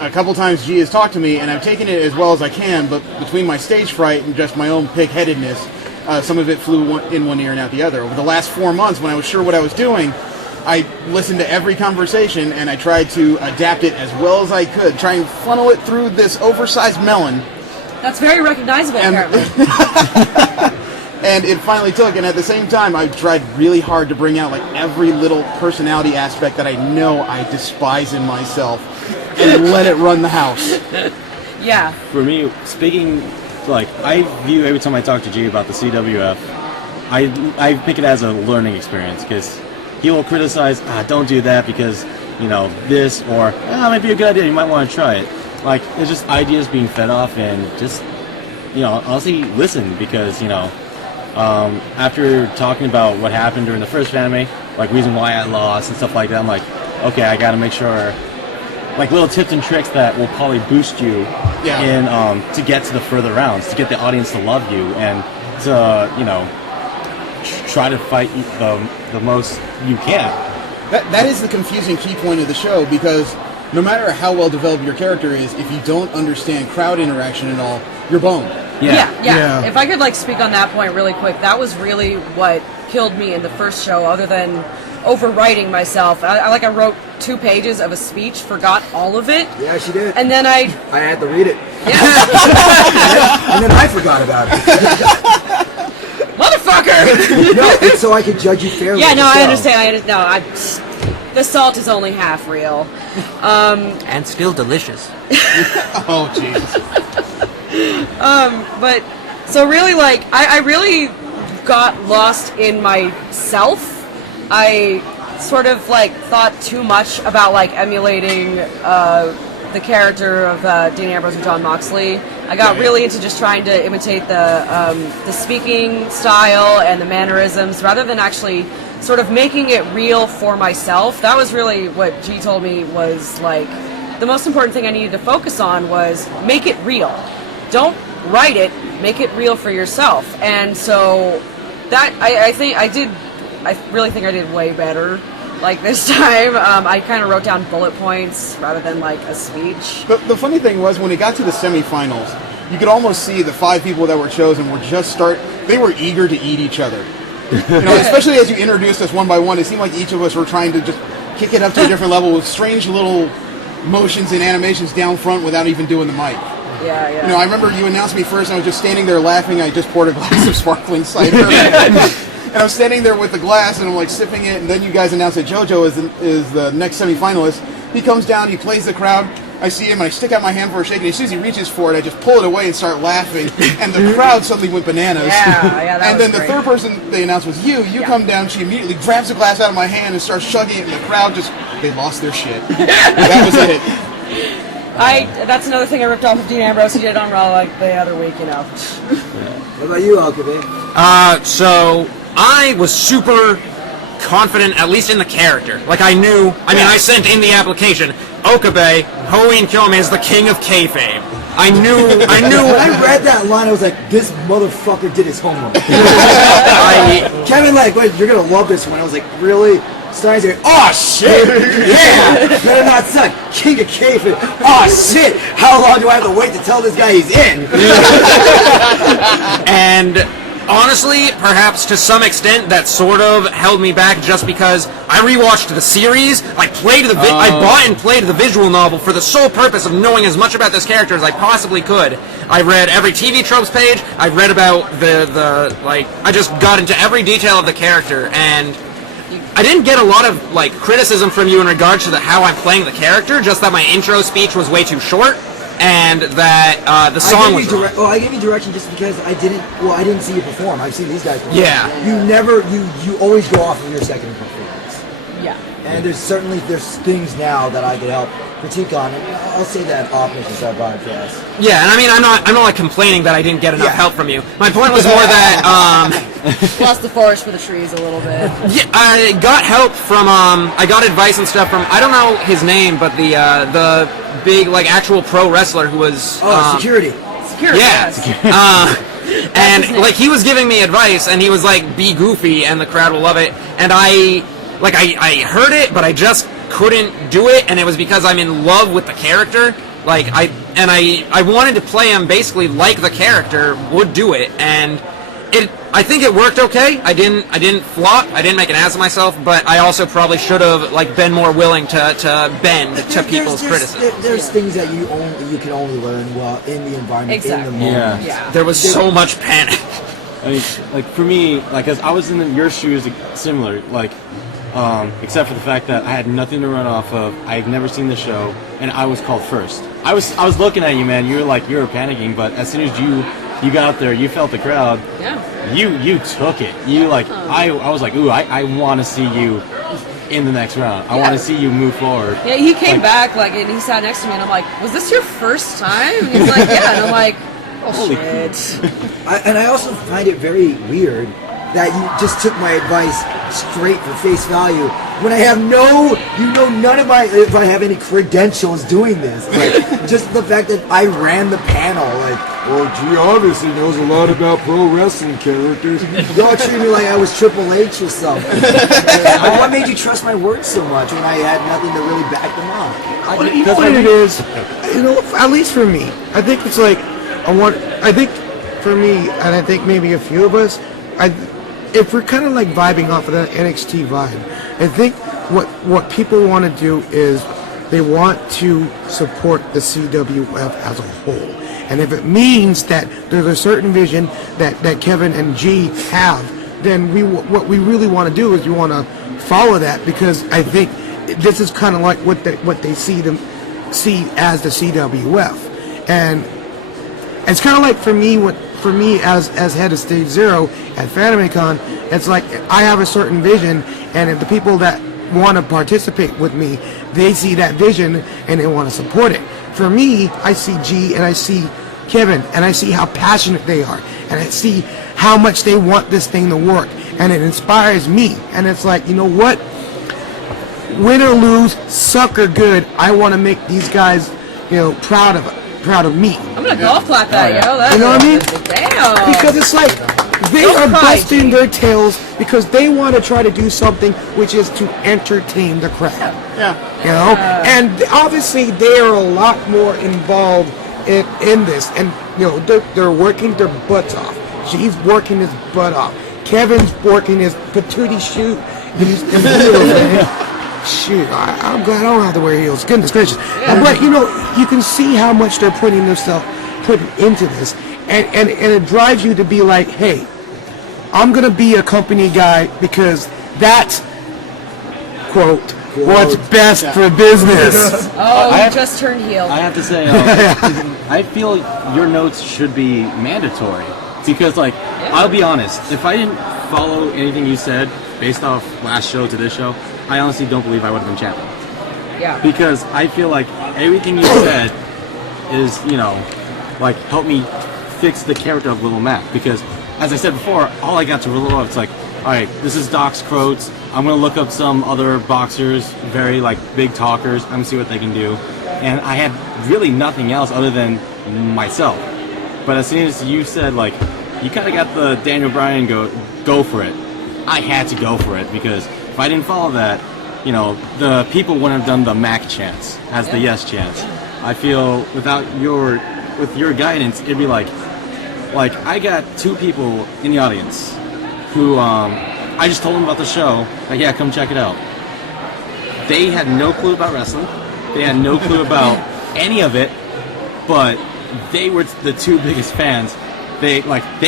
A couple times G has talked to me, and I've taken it as well as I can, but between my stage fright and just my own pig-headedness, some of it flew in one ear and out the other. Over the last 4 months, when I was sure what I was doing, I listened to every conversation, and I tried to adapt it as well as I could, try and funnel it through this oversized melon. That's very recognizable, apparently. And it finally took, and at the same time, I tried really hard to bring out like every little personality aspect that I know I despise in myself, and let it run the house. Yeah. For me, speaking, like, I view every time I talk to G about the CWF, I pick it as a learning experience, because he will criticize, don't do that because, this, or, might be a good idea, you might want to try it. Like, it's just ideas being fed off, and just, honestly, listen, because, after talking about what happened during the first anime, like, reason why I lost and stuff like that, I'm like, okay, I gotta make sure, like, little tips and tricks that will probably boost you in, to get to the further rounds, to get the audience to love you, and to, try to fight the most you can. That is the confusing key point of the show, because no matter how well developed your character is, if you don't understand crowd interaction at all, you're boned. Yeah. If I could speak on that point really quick, that was really what killed me in the first show, other than overwriting myself. I wrote 2 pages of a speech, forgot all of it. Yeah, she did. And then I had to read it. Yeah. And then I forgot about it. Motherfucker! No, it's so I could judge you fairly. Yeah, no, I understand. The salt is only half real. And still delicious. Oh, Jesus. But, so really, I really got lost in myself. I sort of, thought too much about, emulating the character of Dean Ambrose and John Moxley. I got really into just trying to imitate the speaking style and the mannerisms rather than actually sort of making it real for myself. That was really what G told me was like the most important thing I needed to focus on was make it real. Don't write it, make it real for yourself. And so that I really think I did way better. Like this time, I kind of wrote down bullet points rather than like a speech. But the funny thing was when it got to the semifinals, you could almost see the 5 people that were chosen were they were eager to eat each other. You know, especially as you introduced us one by one, it seemed like each of us were trying to just kick it up to a different level with strange little motions and animations down front without even doing the mic. Yeah. You know, I remember you announced me first, and I was just standing there laughing. I just poured a glass of sparkling cider, and I was standing there with the glass, and I'm like sipping it. And then you guys announced that JoJo is the next semifinalist. He comes down, he plays the crowd. I see him, and I stick out my hand for a shake, and as soon as he reaches for it, I just pull it away and start laughing, and the crowd suddenly went bananas. Yeah, that and was then the great. third person they announced was you. You come down, she immediately grabs the glass out of my hand and starts chugging it, and the crowd they lost their shit. That was it. That's another thing I ripped off of Dean Ambrose. He did it on Raw like the other week, you know. What about you, Okabe? So I was super confident, at least in the character. Like I sent in the application, Okabe, Hoin Kyome is the king of kayfabe. I knew. When I read that line, I was like, this motherfucker did his homework. Kevin, wait, you're gonna love this one. I was like, really? Stein's like, oh shit! Yeah! Better not suck. King of kayfabe. Oh shit! How long do I have to wait to tell this guy he's in? And honestly, perhaps to some extent, that sort of held me back just because I rewatched the series. I bought and played the visual novel for the sole purpose of knowing as much about this character as I possibly could. I read every TV tropes page. I read about I just got into every detail of the character, and I didn't get a lot of criticism from you in regards to how I'm playing the character. Just that my intro speech was way too short. And that the song was wrong. I gave you direction just because I didn't see you perform. I've seen these guys perform. Yeah. You always go off of your second performance. Yeah. And there's things now that I could help critique on, and I'll say that often since our podcast. Yeah, and I mean, I'm not complaining that I didn't get enough help from you. My point was more that Lost the forest for the trees a little bit. Yeah, I got help from I got advice and stuff from I don't know his name, but the big actual pro wrestler who was security. Security. Yeah. Yes. And he was giving me advice, and he was like, "Be goofy, and the crowd will love it." And I heard it, but I just couldn't do it, and it was because I'm in love with the character. I wanted to play him basically like the character would do it, and I think it worked okay. I didn't flop. I didn't make an ass of myself, but I also probably should have been more willing to bend to people's criticism. There's things that you can only learn while in the environment, Exactly. in the moment. Yeah. There was so much panic. I mean, for me, as I was in your shoes, similar, except for the fact that I had nothing to run off of. I had never seen the show, and I was called first. I was looking at you, man. You were panicking, but as soon as you got out there, you felt the crowd. Yeah. You took it. I was like, ooh, I want to see you in the next round. I want to see you move forward. Yeah, he came back and he sat next to me, and I'm like, "Was this your first time?" And he's like, "Yeah," and I'm like, "Oh shit." I also find it very weird that you just took my advice straight for face value when I have none of if I have any credentials doing this. Just the fact that I ran the panel, G obviously knows a lot about pro wrestling characters. Y'all treat me like I was Triple H or something. What made you trust my words so much when I had nothing to really back them up? What it is, at least for me, I think it's I think for me, and I think maybe a few of us, if we're kind of vibing off of that NXT vibe, I think what people want to do is they want to support the CWF as a whole. And if it means that there's a certain vision that Kevin and G have, then what we really want to do is we want to follow that, because I think this is kind of like what they see as the CWF. And it's kind of like for me as head of Stage Zero at FanimeCon, it's like I have a certain vision, and if the people that want to participate with me, they see that vision and they want to support it. For me, I see G and I see Kevin, and I see how passionate they are, and I see how much they want this thing to work, and it inspires me. And it's like, you know what? Win or lose, suck or good, I want to make these guys, proud of me. I'm gonna golf clap that, yo. That's, You know what I mean? Damn. Because it's like they Don't are cry, busting G. their tails because they want to try to do something which is to entertain the crowd. Yeah. And obviously they are a lot more involved in this, and they're working their butts off. G's working his butt off. Kevin's working his patootie shoot in heels, man. Shoot, I'm glad I don't have to wear heels. Goodness gracious. But you can see how much they're putting into this, and it drives you to be like, hey, I'm gonna be a company guy because that's quote what's best for business. Oh, you just turned heel. I have to say, I feel your notes should be mandatory because, I'll be honest, if I didn't follow anything you said based off last show to this show, I honestly don't believe I would have been champion. Yeah. Because I feel like everything you said is, help me fix the character of Little Mac. Because, as I said before, all I got to roll off, it's like, alright, this is Doc's quotes. I'm going to look up some other boxers, very, big talkers. I'm going to see what they can do. And I had really nothing else other than myself. But as soon as you said, you kind of got the Daniel Bryan go for it, I had to go for it because if I didn't follow that, the people wouldn't have done the Mac chants as the yes chants. I feel with your guidance, it'd be like I got two people in the audience who I just told them about the show. Yeah, come check it out. They had no clue about wrestling. They had no clue about any of it, but they were the two biggest fans. They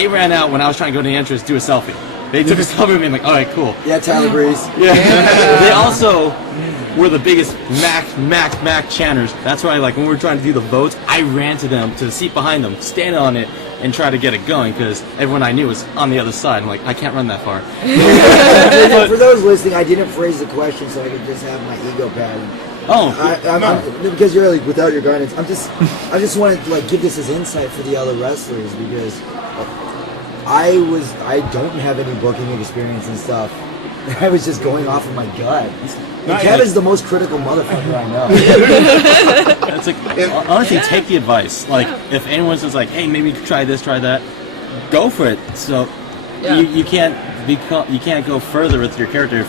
ran out when I was trying to go to the entrance, do a selfie. They took a selfie with me and all right, cool. Yeah, Tyler Breeze. Yeah. They also were the biggest Mac chanters. That's why, when we were trying to do the votes, I ran to them, to the seat behind them, stand on it, and try to get it going, because everyone I knew was on the other side. I'm like, I can't run that far. For those listening, I didn't phrase the question so I could just have my ego padded. Because you're without your guidance, I just wanted to give this as insight for the other wrestlers because I don't have any booking experience and stuff. I was just going off of my gut. And Kevin's the most critical motherfucker I know. It's honestly, take the advice. If anyone says hey, maybe try this, try that, go for it. So you can't go further with your character if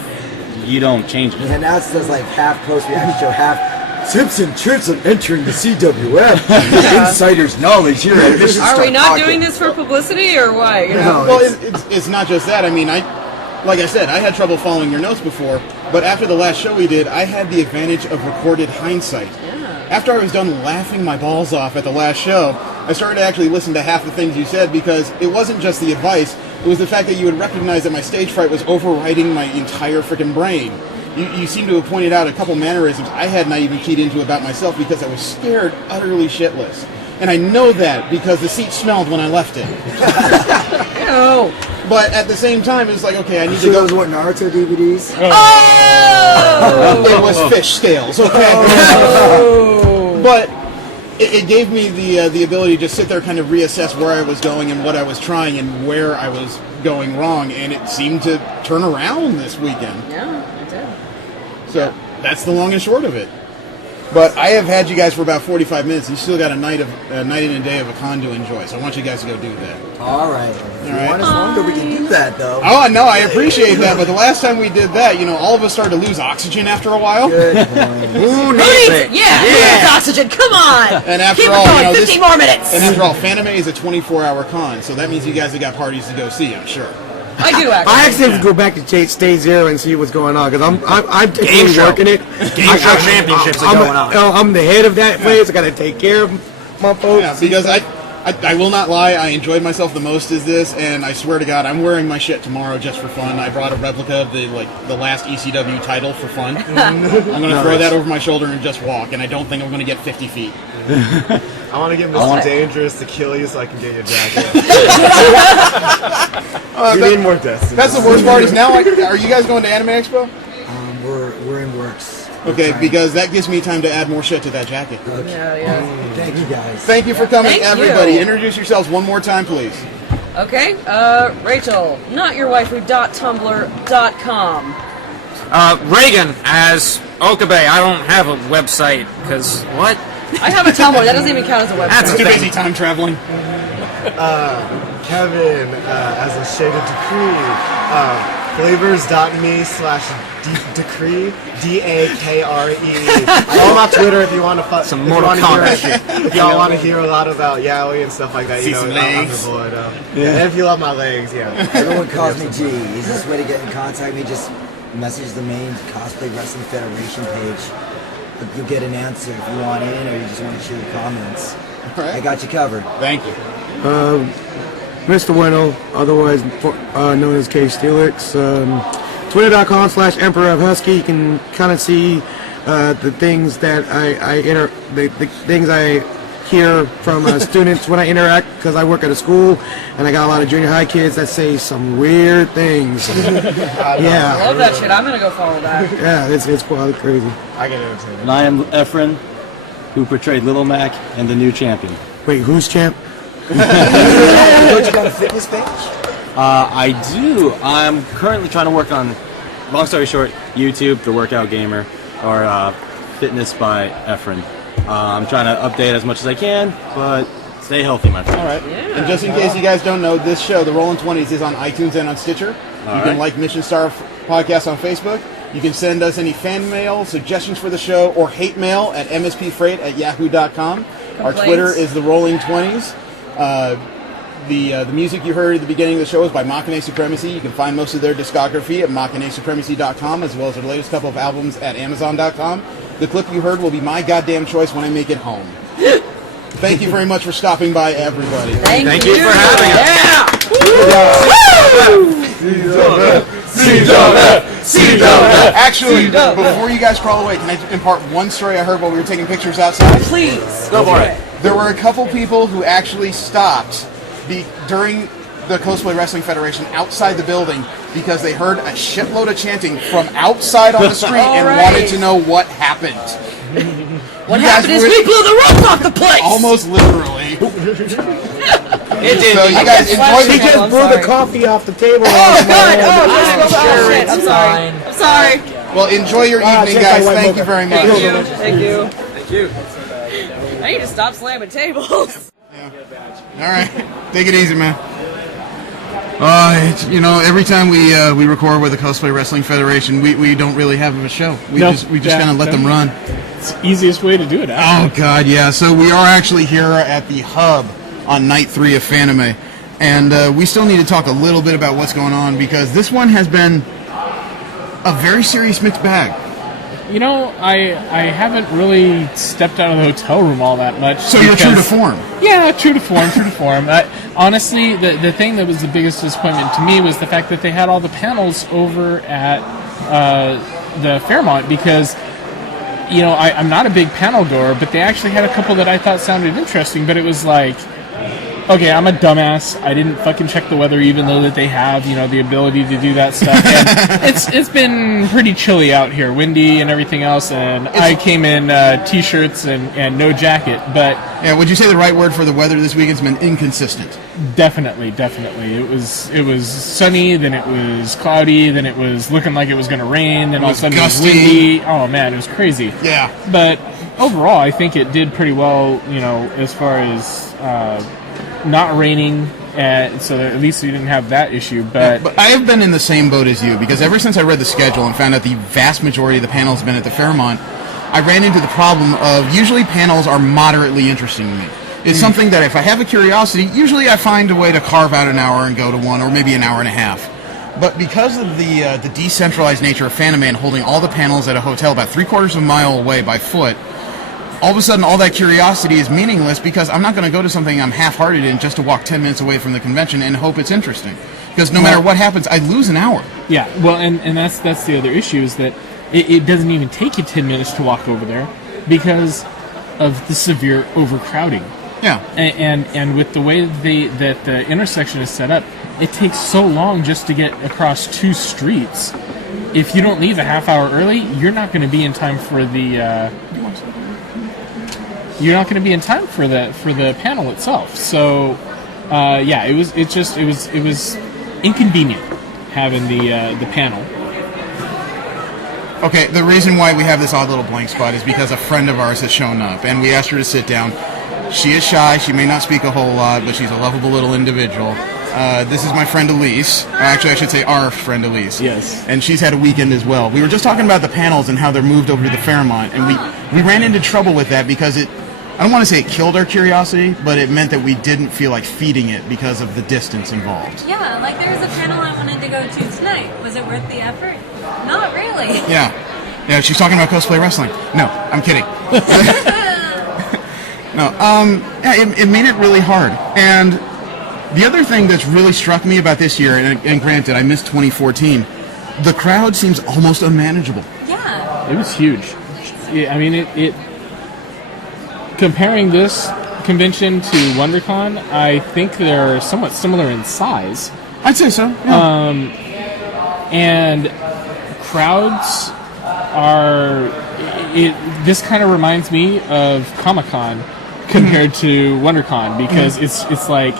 you don't change it. And now it says half post reaction show, half tips and tricks of entering the CWF. The insider's knowledge here at Mission Are Star we not Pocket. doing this for publicity or what? No, Well, it's not just that. I mean, like I said, I had trouble following your notes before, but after the last show we did, I had the advantage of recorded hindsight. After I was done laughing my balls off at the last show, I started to actually listen to half the things you said because it wasn't just the advice, it was the fact that you would recognize that my stage fright was overriding my entire freaking brain. You seem to have pointed out a couple mannerisms I had not even keyed into about myself because I was scared utterly shitless. And I know that because the seat smelled when I left it. Ew. But at the same time, it's like, okay, I need So to go. those weren't Naruto DVDs? Oh! It was fish scales, okay? But it gave me the ability to just sit there, kind of reassess where I was going and what I was trying and where I was going wrong, and it seemed to turn around this weekend. Yeah, it did. So that's the long and short of it. But I have had you guys for about 45 minutes. You still got a night and a day of a con to enjoy. So I want you guys to go do that. All right. If you right. want us longer, we can do that, though. Oh, no, I appreciate that. But the last time we did that, all of us started to lose oxygen after a while. Good point. Who needs it? Yeah, oxygen. Come on. And after Keep all, it going. 50 more minutes. And after all, Fanime is a 24-hour con, so that means you guys have got parties to go see, I'm sure. I do actually. I actually have to go back to Stage Zero and see what's going on because I'm technically working it. Game show championships are going on. I'm the head of that place. I got to take care of my folks. Yeah, because I will not lie, I enjoyed myself the most as this, and I swear to God, I'm wearing my shit tomorrow just for fun. I brought a replica of the last ECW title for fun. I'm going to throw that over my shoulder and just walk, and I don't think I'm going to get 50 feet. I want to get Mr. Dangerous to kill you so I can get your jacket. You need more destiny. That's the worst part is now, are you guys going to Anime Expo? We're in works. Okay, because that gives me time to add more shit to that jacket. Yeah. Thank you guys. Thank you for coming, Thank everybody. you. Introduce yourselves one more time, please. Okay, Rachel, notyourwaifu.tumblr.com. Reagan as Okabe. I don't have a website because what? I have a Tumblr. That doesn't even count as a website. That's Too busy time traveling. Kevin as a shaded decree. Flavors.me/decree. DAKRE. Follow my Twitter if you want to Some Mortal Kombat shit. If y'all want to hear a lot about yaoi and stuff like that, See you know, some I'm legs. the boy. And if you love my legs, yeah. Everyone calls me G. Easiest way to get in contact with me, just message the main Cosplay Wrestling Federation page. You'll get an answer if you want in or you just want to share your comments. All right. I got you covered. Thank you. Mr. Bueno, otherwise known as K Steelix. Twitter.com/Emperor of Husky. You can kind of see the things that the things I hear from students when I interact, because I work at a school and I got a lot of junior high kids that say some weird things. I Yeah, love that shit. I'm gonna go follow that. yeah, it's quite crazy. I get irritated. And I am Efren, who portrayed Little Mac and the new champion. Wait, who's champ? Don't you got a fitness page? I do. I'm currently trying to work on, long story short, YouTube, The Workout Gamer, or Fitness by Efren. I'm trying to update as much as I can, but stay healthy, my friend. All right. And just in case you guys don't know, this show, The Rollin' 20s, is on iTunes and on Stitcher. You can like Mission Star Podcast on Facebook. You can send us any fan mail, suggestions for the show, or hate mail at mspfreight@yahoo.com. Our Twitter is The Rolling 20s. The music you heard at the beginning of the show is by Machine Supremacy. You can find most of their discography at machinesupremacy.com, as well as their latest couple of albums at amazon.com. The clip you heard will be my goddamn choice when I make it home. Thank you very much for stopping by, everybody. Thank you for having us. Actually, before you guys crawl away, can I impart one story I heard while we were taking pictures outside? Please. Go for it. There were a couple people who actually stopped during the Cosplay Wrestling Federation outside the building because they heard a shitload of chanting from outside on the street and All right. wanted to know what happened. What You happened guys is were- we blew the roof off the place. Almost literally. It did. So you guys enjoy He the just blew the coffee off the table. Oh God! Oh, sure shit! I'm sorry. I'm sorry. Well, enjoy your evening, check guys. my white Thank you mocha. very much. Thank you. Thank you. I need to stop slamming tables. All right, take it easy, man. Every time we record with the Cosplay Wrestling Federation, we don't really have a show. We just kind of let them run. It's the easiest way to do it. Oh God, yeah. So we are actually here at the hub on night 3 of Fanime, and we still need to talk a little bit about what's going on because this one has been a very serious mixed bag. You know, I haven't really stepped out of the hotel room all that much. So you're true to form. Yeah, true to form, true to form. Honestly, the thing that was the biggest disappointment to me was the fact that they had all the panels over at the Fairmont because, you know, I'm not a big panel goer, but they actually had a couple that I thought sounded interesting, but it was like, okay, I'm a dumbass. I didn't fucking check the weather, even though that they have, you know, the ability to do that stuff. And it's been pretty chilly out here, windy and everything else. And I came in t-shirts and no jacket, but Yeah, would you say the right word for the weather this weekend's been inconsistent? definitely. It was sunny, then it was cloudy, then it was looking like it was going to rain, then all of a sudden gusty. it was windy. Oh man, it was crazy. Yeah. But overall, I think it did pretty well, you know, as far as not raining, so that at least we didn't have that issue. But I have been in the same boat as you because ever since I read the schedule and found out the vast majority of the panels have been at the Fairmont, I ran into the problem of usually panels are moderately interesting to me. It's something that if I have a curiosity, usually I find a way to carve out an hour and go to one, or maybe an hour and a half. But because of the decentralized nature of Fanime and holding all the panels at a hotel about 3/4 of a mile away by foot, all of a sudden all that curiosity is meaningless because I'm not going to go to something I'm half-hearted in just to walk 10 minutes away from the convention and hope it's interesting. Because no matter what happens, I lose an hour. yeah, well, and that's the other issue is that it doesn't even take you 10 minutes to walk over there because of the severe overcrowding. Yeah. And with the way that the intersection is set up, it takes so long just to get across 2 streets if you don't leave a half hour early, you're not going to be in time for the. You're not going to be in time for the panel itself. So, yeah, it was inconvenient having the panel. Okay, the reason why we have this odd little blank spot is because a friend of ours has shown up, and we asked her to sit down. She is shy. She may not speak a whole lot, but she's a lovable little individual. This is my friend Elise. Actually, I should say our friend Elise. Yes. And she's had a weekend as well. We were just talking about the panels and how they're moved over to the Fairmont, and we ran into trouble with that because I don't want to say it killed our curiosity, but it meant that we didn't feel like feeding it because of the distance involved. Yeah, like there was a panel I wanted to go to tonight. Was it worth the effort? Not really. Yeah, she's talking about cosplay wrestling. No, I'm kidding. No, yeah, it made it really hard. And the other thing that's really struck me about this year, and granted, I missed 2014, the crowd seems almost unmanageable. Yeah. It was huge. I mean, it comparing this convention to WonderCon, I think they're somewhat similar in size. I'd say so. Yeah. And crowds are. This kind of reminds me of Comic-Con compared to WonderCon because it's like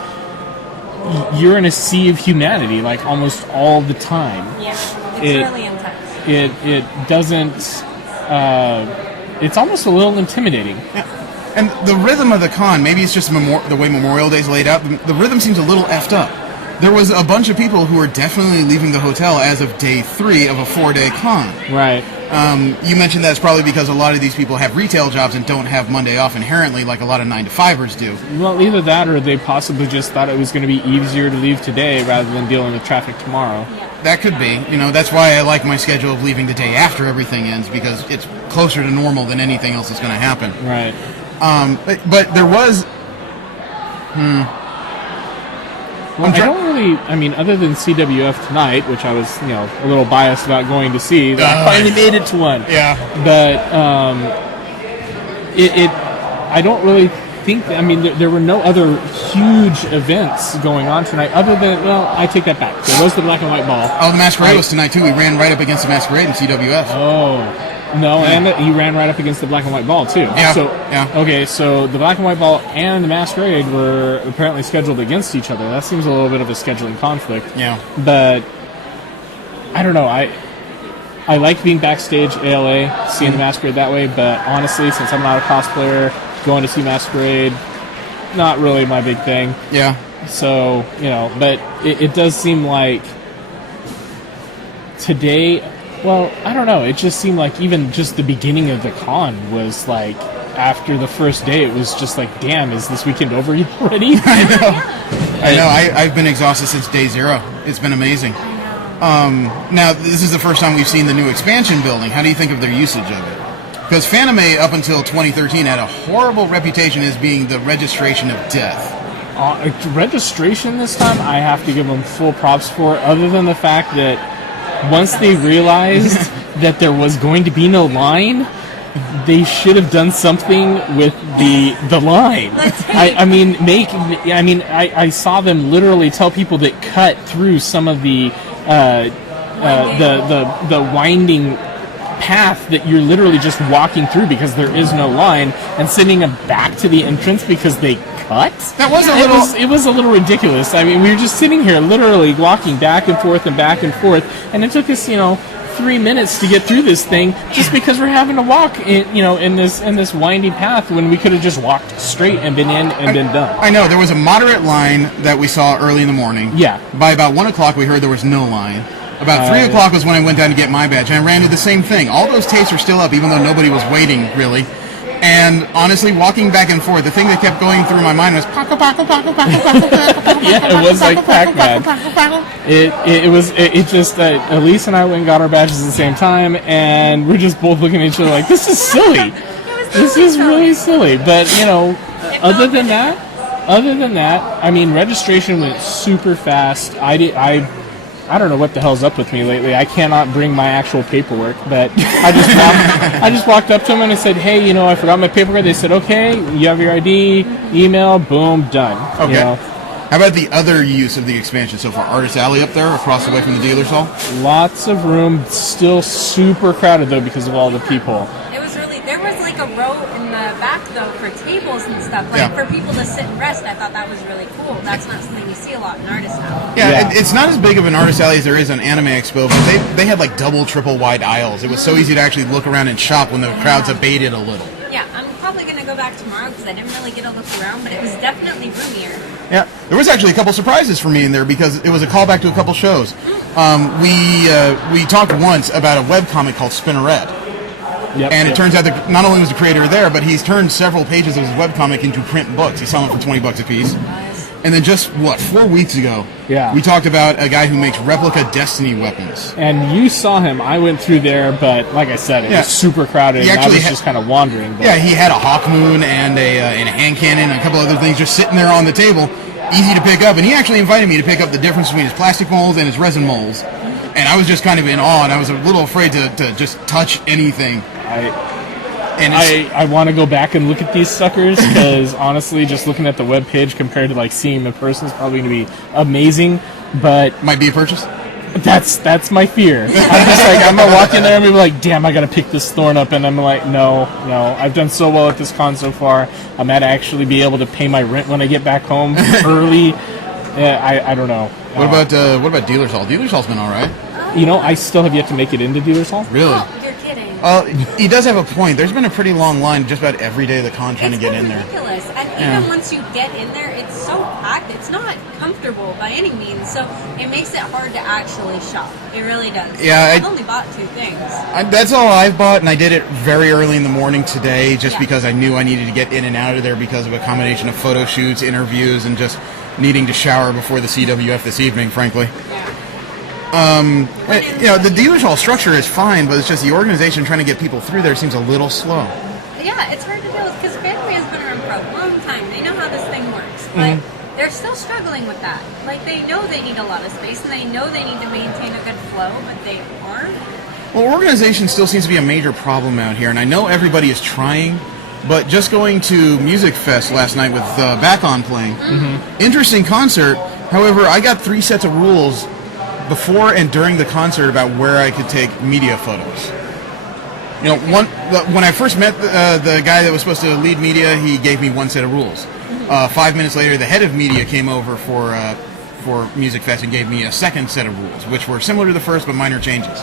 you're in a sea of humanity like almost all the time. Yeah, it's really intense. It doesn't. It's almost a little intimidating. Yeah. And the rhythm of the con, maybe it's just the way Memorial Day's laid out, the rhythm seems a little effed up. There was a bunch of people who were definitely leaving the hotel as of day 3 of a 4-day con. Right. You mentioned that's probably because a lot of these people have retail jobs and don't have Monday off inherently like a lot of 9-to-5ers do. Well, either that or they possibly just thought it was going to be easier to leave today rather than dealing with traffic tomorrow. That could be. That's why I like my schedule of leaving the day after everything ends because it's closer to normal than anything else that's going to happen. Right. But there was... Well, I don't really... I mean, other than CWF tonight, which I was, a little biased about going to see, I finally made it to one. Yeah. But I don't really think... I mean, there were no other huge events going on tonight other than... Well, I take that back. There was the Black and White Ball. Oh, the Masquerade was tonight, too. We ran right up against the Masquerade in CWF. Oh... No, and he ran right up against the Black and White Ball, too. Yeah. Okay, so the Black and White Ball and the Masquerade were apparently scheduled against each other. That seems a little bit of a scheduling conflict. Yeah. But, I don't know. I like being backstage ALA, seeing the Masquerade that way, but honestly, since I'm not a cosplayer, going to see Masquerade, not really my big thing. Yeah. So, but it does seem like today... Well, I don't know. It just seemed like even just the beginning of the con was like, after the first day, it was just like, damn, is this weekend over already? I know. I've been exhausted since day 0. It's been amazing. Now, this is the first time we've seen the new expansion building. How do you think of their usage of it? Because Fanime, up until 2013, had a horrible reputation as being the registration of death. Registration this time, I have to give them full props for, other than the fact that once they realized that there was going to be no line, they should have done something with the line. I saw them literally tell people that cut through some of the winding path that you're literally just walking through because there is no line, and sending them back to the entrance because they cut. That was a little. It was a little ridiculous. I mean, we were just sitting here, literally walking back and forth, and it took us, 3 minutes to get through this thing just because we're having to walk, in this winding path when we could have just walked straight and been in and been done. I know there was a moderate line that we saw early in the morning. Yeah. By about 1 o'clock, we heard there was no line. About 3 o'clock was when I went down to get my badge, and I ran into the same thing. All those tapes were still up, even though nobody was waiting, really. And honestly, walking back and forth, the thing that kept going through my mind was Paco, Paco, Paco, Paco, Paco, Paco. Yeah, it was like Pac-Man. It just Elise and I went and got our badges at the same time, and we're just both looking at each other like, this is silly. This is really silly. But other than that, I mean, registration went super fast. I don't know what the hell's up with me lately. I cannot bring my actual paperwork, but I just walked up to them and I said, hey, I forgot my paperwork. They said, okay, you have your ID, email, boom, done. Okay. How about the other use of the expansion so far? Artist Alley up there, across the way from the dealer's hall? Lots of room. Still super crowded, though, because of all the people. It was really, there was like a row in the back though for tables and stuff, like for people to sit and rest. I thought that was really cool. That's not something you see a lot in Artist Alley. Yeah, it's not as big of an Artist Alley as there is on Anime Expo, but they had like double, triple wide aisles. It was so easy to actually look around and shop when the crowds abated a little. Yeah, I'm probably going to go back tomorrow because I didn't really get a look around, but it was definitely roomier. Yeah, there was actually a couple surprises for me in there because it was a callback to a couple shows. We talked once about a webcomic called Spinneret. And it turns out that not only was the creator there, but he's turned several pages of his webcomic into print books. He's selling them for $20 a piece. And then just, 4 weeks ago, we talked about a guy who makes replica Destiny weapons. And you saw him. I went through there, but like I said, it was super crowded, and I was just kind of wandering. But. Yeah, he had a Hawk Moon and a hand cannon and a couple other things just sitting there on the table, easy to pick up. And he actually invited me to pick up the difference between his plastic molds and his resin molds. And I was just kind of in awe, and I was a little afraid to just touch anything. I want to go back and look at these suckers because honestly, just looking at the webpage compared to like seeing them in person is probably going to be amazing. But might be a purchase. That's my fear. I'm just like I'm gonna walk in there and be like, damn, I gotta pick this thorn up, and I'm like, no. I've done so well at this con so far. I'm gonna actually be able to pay my rent when I get back home early. I don't know. What about Dealer's Hall? Dealer's Hall's been all right. I still have yet to make it into Dealer's Hall. Really? Oh, you're kidding. He does have a point. There's been a pretty long line just about every day of the con trying to get in there. It's ridiculous. And even once you get in there, it's so packed. It's not comfortable by any means. So it makes it hard to actually shop. It really does. Yeah, I've only bought 2 things. That's all I've bought, and I did it very early in the morning today just because I knew I needed to get in and out of there because of a combination of photo shoots, interviews, and just needing to shower before the CWF this evening, frankly. The Dealer's Hall structure is fine, but it's just the organization trying to get people through there seems a little slow. Yeah, it's hard to deal with because Fanime has been around for a long time. They know how this thing works, but they're still struggling with that. Like, they know they need a lot of space, and they know they need to maintain a good flow, but they aren't. Well, organization still seems to be a major problem out here, and I know everybody is trying, but just going to Music Fest last night with Back On playing, interesting concert. However, I got 3 sets of rules before and during the concert about where I could take media photos. When I first met the guy that was supposed to lead media, he gave me 1 set of rules. 5 minutes later, the head of media came over for Music Fest and gave me a 2nd set of rules, which were similar to the first but minor changes.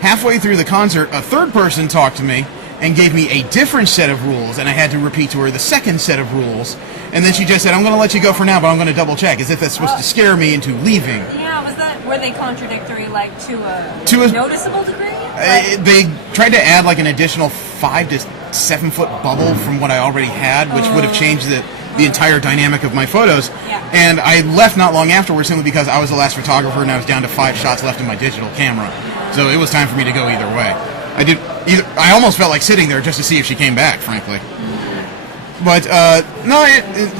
Halfway through the concert, a 3rd person talked to me and gave me a different set of rules, and I had to repeat to her the 2nd set of rules. And then she just said, I'm going to let you go for now, but I'm going to double check, as if that's supposed to scare me into leaving. Yeah, were they contradictory, like, to a noticeable degree? They tried to add, like, an additional 5 to 7 foot bubble from what I already had, which would have changed the entire dynamic of my photos. Yeah. And I left not long afterwards simply because I was the last photographer and I was down to 5 shots left in my digital camera. So it was time for me to go either way. I almost felt like sitting there just to see if she came back, frankly. But,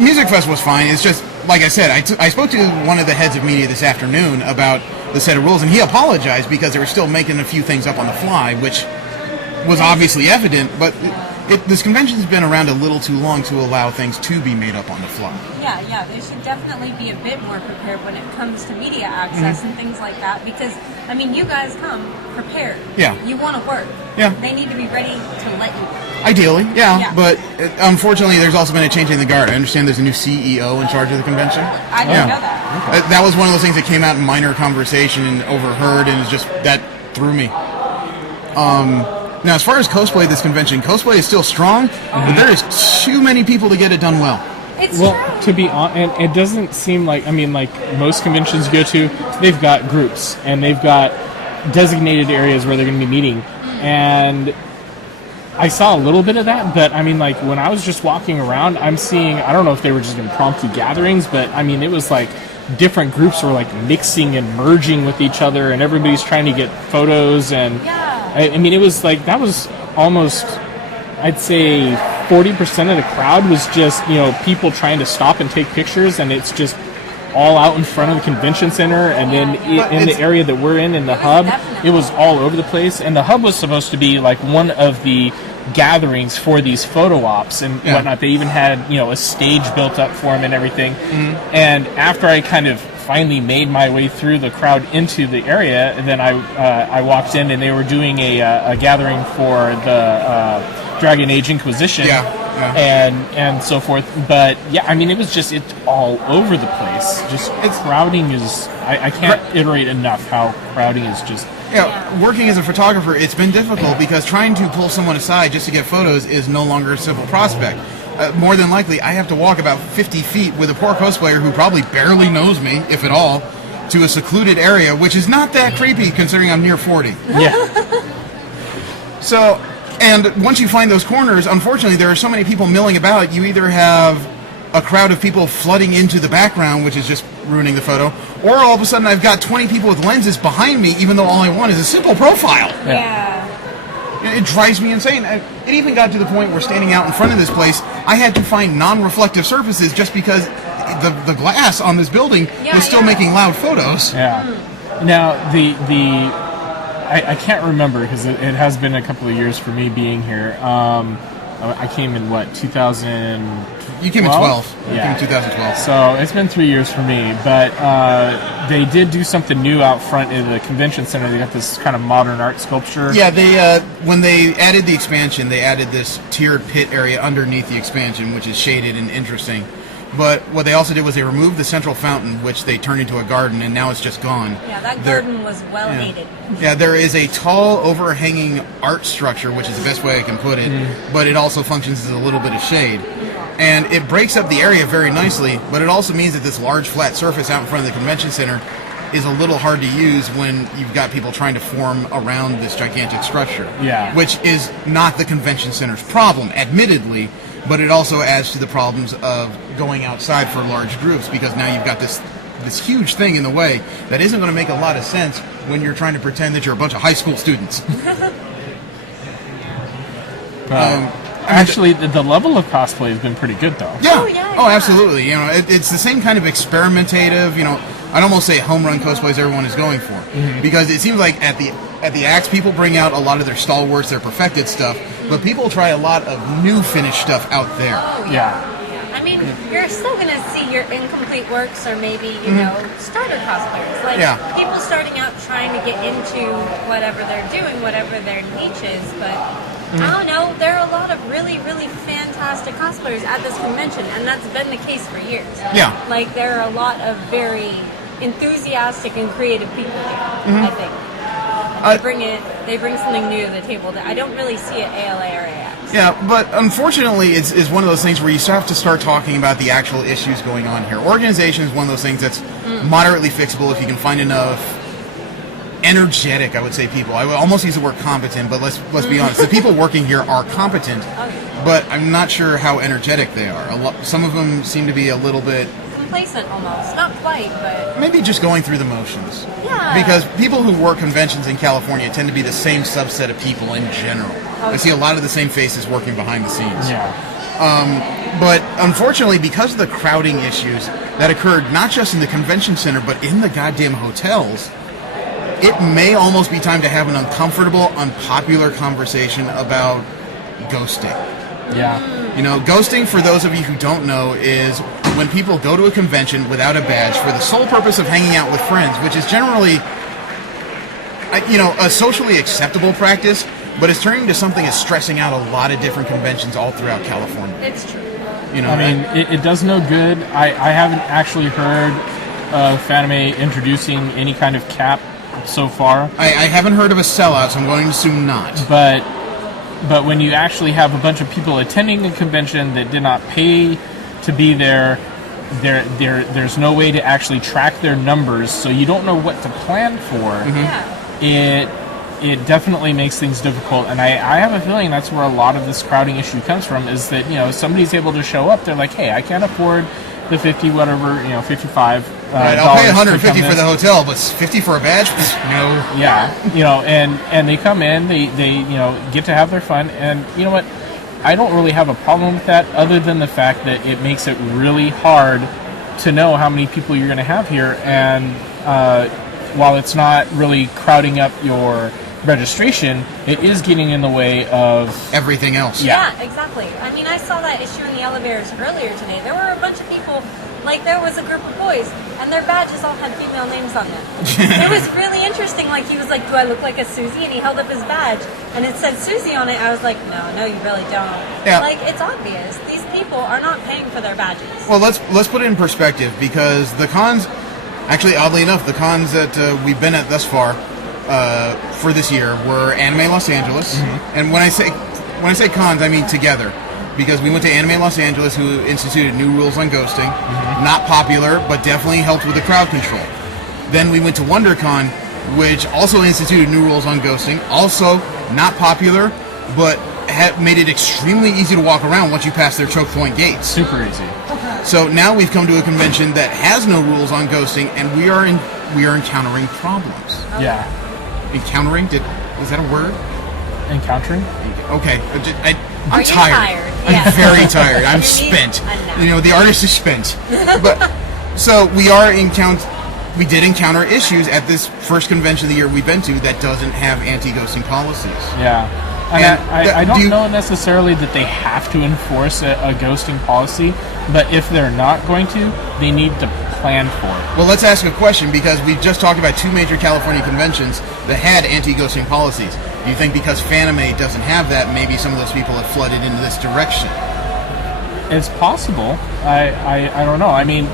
Music Fest was fine. It's just, like I said, I spoke to one of the heads of media this afternoon about the set of rules, and he apologized because they were still making a few things up on the fly, which was obviously evident, but this convention's been around a little too long to allow things to be made up on the fly. Yeah, they should definitely be a bit more prepared when it comes to media access and things like that, because, I mean, you guys come prepared. Yeah. You want to work. Yeah. They need to be ready to let you work. Ideally, yeah. But unfortunately, there's also been a change in the guard. I understand there's a new CEO in charge of the convention. I didn't know that. That was one of those things that came out in minor conversation and overheard, and it's just, that threw me. Now, as far as cosplay this convention, cosplay is still strong, but there is too many people to get it done well. It's true. To be honest, and it doesn't seem like, like most conventions you go to, they've got groups, and they've got designated areas where they're going to be meeting, and I saw a little bit of that, but when I was just walking around, I'm seeing, I don't know if they were just impromptu gatherings, but it was like different groups were like mixing and merging with each other, and everybody's trying to get photos, and it was like, that was almost, I'd say 40% of the crowd was just, people trying to stop and take pictures, and it's just all out in front of the convention center, and then in the area that we're in the hub, it was all over the place. And the hub was supposed to be like one of the gatherings for these photo ops and whatnot. They even had a stage built up for them and everything. And after I kind of finally made my way through the crowd into the area, and then I walked in, and they were doing a gathering for the Dragon Age Inquisition. And so forth. But yeah, I mean, it's all over the place. Crowding is, I can't iterate enough how crowding is just. Working as a photographer, it's been difficult because trying to pull someone aside just to get photos is no longer a simple prospect. More than likely, I have to walk about 50 feet with a poor cosplayer who probably barely knows me, if at all, to a secluded area, which is not that creepy considering I'm near 40. Yeah. So, and once you find those corners, unfortunately, there are so many people milling about, you either have a crowd of people flooding into the background, which is just ruining the photo, or all of a sudden I've got 20 people with lenses behind me, even though all I want is a simple profile. It drives me insane. It even got to the point where standing out in front of this place, I had to find non-reflective surfaces just because the glass on this building was still making loud photos. Now, I can't remember because it has been a couple of years for me being here. I came in 2000. You came in 12. Yeah. You came in 2012. So it's been 3 years for me, but they did do something new out front in the convention center. They got this kind of modern art sculpture. Yeah, they when they added the expansion, they added this tiered pit area underneath the expansion, which is shaded and interesting. But what they also did was they removed the central fountain, which they turned into a garden, and now it's just gone. Yeah, that garden was well hated. Yeah, there is a tall, overhanging art structure, which is the best way I can put it, but it also functions as a little bit of shade. And it breaks up the area very nicely, but it also means that this large, flat surface out in front of the convention center is a little hard to use when you've got people trying to form around this gigantic structure. Yeah. Which is not the convention center's problem, admittedly, but it also adds to the problems of going outside for large groups, because now you've got this huge thing in the way that isn't going to make a lot of sense when you're trying to pretend that you're a bunch of high school students. Actually, the level of cosplay has been pretty good, though. Yeah. Oh, absolutely. It's the same kind of experimentative, I'd almost say home run cosplays everyone is going for, because it seems like at the Axe, people bring out a lot of their stalwarts, their perfected stuff, but people try a lot of new finished stuff out there. I mean, you're still going to see your incomplete works, or maybe, starter cosplayers. Like, people starting out trying to get into whatever they're doing, whatever their niche is, but I don't know, there are a lot of really, really fantastic cosplayers at this convention, and that's been the case for years. Yeah. Like, there are a lot of very enthusiastic and creative people here, I think. They bring something new to the table that I don't really see at ALA or AX. Yeah, but unfortunately, it's one of those things where you have to start talking about the actual issues going on here. Organization is one of those things that's moderately fixable if you can find enough energetic, I would say, people. I would almost use the word competent, but let's be honest. The people working here are competent, but I'm not sure how energetic they are. Some of them seem to be a little bit complacent almost. Not quite, but maybe just going through the motions. Yeah. Because people who work conventions in California tend to be the same subset of people in general. I see a lot of the same faces working behind the scenes. But unfortunately, because of the crowding issues that occurred not just in the convention center, but in the goddamn hotels, it may almost be time to have an uncomfortable, unpopular conversation about ghosting. Ghosting, for those of you who don't know, is when people go to a convention without a badge for the sole purpose of hanging out with friends, which is generally, a socially acceptable practice, but it's turning into something that's stressing out a lot of different conventions all throughout California. It's true. It does no good. I haven't actually heard of Fanime introducing any kind of cap so far. I haven't heard of a sellout, so I'm going to assume not. But when you actually have a bunch of people attending a convention that did not pay to be there, there's no way to actually track their numbers, so you don't know what to plan for. It definitely makes things difficult, and I have a feeling that's where a lot of this crowding issue comes from, is that, somebody's able to show up, they're like, hey, I can't afford the 50 whatever, 55 right, I'll pay 150 for the hotel, but 50 for a badge? No. Yeah, and they come in, they get to have their fun, and you know what? I don't really have a problem with that, other than the fact that it makes it really hard to know how many people you're going to have here, and while it's not really crowding up your registration, it is getting in the way of everything else. Yeah, exactly. I mean, I saw that issue in the elevators earlier today. There were a bunch of people, like there was a group of boys, and their badges all had female names on them. It was really interesting. Like, he was like, do I look like a Susie? And he held up his badge, and it said Susie on it. I was like, no, you really don't. Yeah. Like, it's obvious. These people are not paying for their badges. Well, let's put it in perspective, because the cons, actually, oddly enough, the cons that we've been at thus far for this year were Anime Los Angeles, and when I say cons, I mean together, because we went to Anime Los Angeles, who instituted new rules on ghosting, not popular, but definitely helped with the crowd control. Then we went to WonderCon, which also instituted new rules on ghosting, also not popular, but made it extremely easy to walk around once you pass their choke point gates. Super easy. So now we've come to a convention that has no rules on ghosting, and we are encountering problems. Yeah. Encountering? Is that a word? Encountering? Okay. I'm Are you tired. tired? I'm Yes. very tired. I'm You need spent. a nap. You know, the artist is spent. But so we did encounter issues at this first convention of the year we've been to that doesn't have anti-ghosting policies. Yeah. And And I don't know necessarily that they have to enforce a ghosting policy, but if they're not going to, they need to plan for it. Well, let's ask a question, because we've just talked about two major California conventions that had anti-ghosting policies. Do you think because Fanime doesn't have that, maybe some of those people have flooded into this direction? It's possible. I don't know. I mean,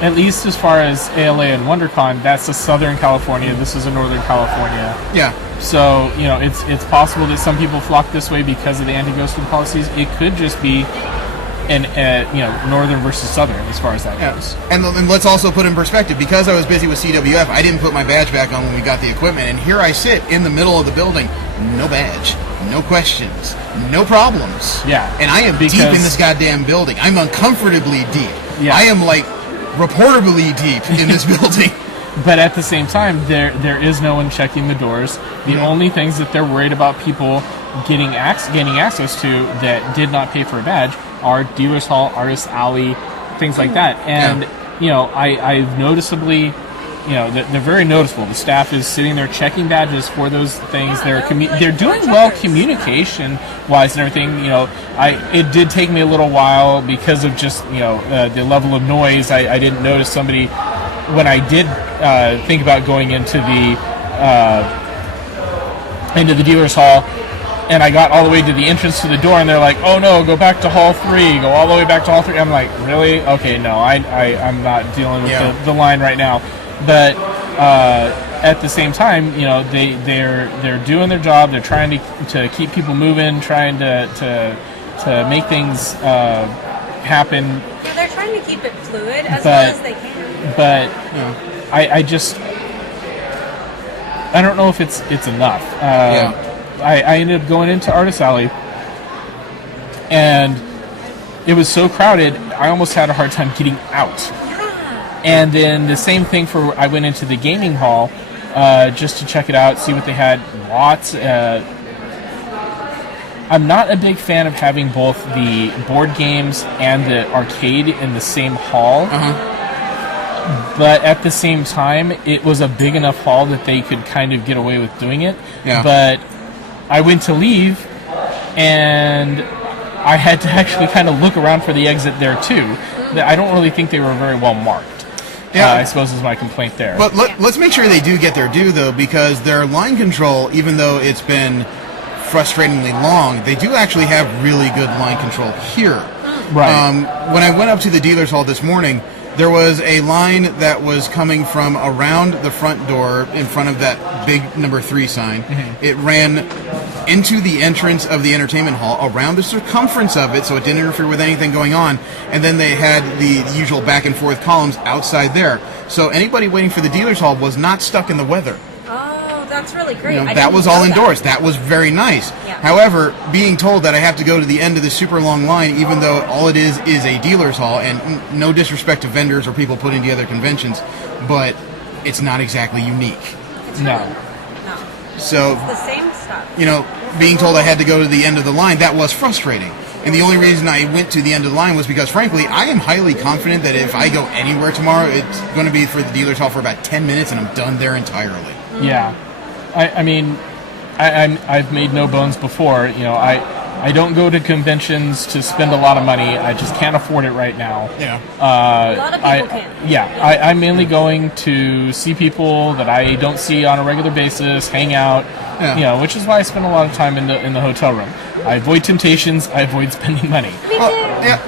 at least as far as ALA and WonderCon, that's a Southern California. This is a Northern California. Yeah. So, you know, it's possible that some people flock this way because of the anti-ghosting policies. It could just be Northern versus Southern as far as that goes. And let's also put in perspective, because I was busy with CWF, I didn't put my badge back on when we got the equipment, and here I sit in the middle of the building, no badge, no questions, no problems. Yeah. And I am deep in this goddamn building. I'm uncomfortably deep. Yeah. I am like reportably deep in this building. But at the same time, there is no one checking the doors. The only things that they're worried about people gaining access to that did not pay for a badge are Dealers Hall, Artist Alley, things like that. And I've noticeably, they're very noticeable. The staff is sitting there checking badges for those things. They're doing well communication wise and everything. It did take me a little while because of just the level of noise. I didn't notice somebody when I did think about going into the Dealers Hall. And I got all the way to the entrance to the door, and they're like, "Oh no, go back to Hall 3, go all the way back to Hall 3." I'm like, "Really? Okay, no, I'm not dealing with the line right now." But at the same time, they're doing their job. They're trying to keep people moving, trying to make things happen. Yeah, they're trying to keep it fluid as well as they can. But I don't know if it's enough. I ended up going into Artist Alley, and it was so crowded, I almost had a hard time getting out. Yeah. And then the same thing I went into the gaming hall just to check it out, see what they had. Lots. I'm not a big fan of having both the board games and the arcade in the same hall. But at the same time, it was a big enough hall that they could kind of get away with doing it. Yeah. But I went to leave, and I had to actually kind of look around for the exit there too. I don't really think they were very well marked. Yeah. I suppose is my complaint there. But let's make sure they do get their due, though, because their line control, even though it's been frustratingly long, they do actually have really good line control here. Right. When I went up to the dealer's hall this morning, there was a line that was coming from around the front door in front of that big number 3 sign. It ran into the entrance of the entertainment hall, around the circumference of it, so it didn't interfere with anything going on, and then they had the usual back and forth columns outside there. So anybody waiting for the dealer's hall was not stuck in the weather. Oh, that's really great. I That didn't was know all indoors. That was very nice. Yeah. However, being told that I have to go to the end of the super long line, even though all it is a dealer's hall, and no disrespect to vendors or people putting together conventions, but it's not exactly unique. It's No. really- No. So It's the same you know, being told I had to go to the end of the line, that was frustrating. And the only reason I went to the end of the line was because, frankly, I am highly confident that if I go anywhere tomorrow, it's going to be for the dealer's hall for about 10 minutes, and I'm done there entirely. Yeah. I mean, I've made no bones before. You know, I don't go to conventions to spend a lot of money. I just can't afford it right now. Yeah. A lot of people can. Yeah, I'm mainly going to see people that I don't see on a regular basis, hang out. Yeah. You know, which is why I spend a lot of time in the hotel room. I avoid temptations. I avoid spending money.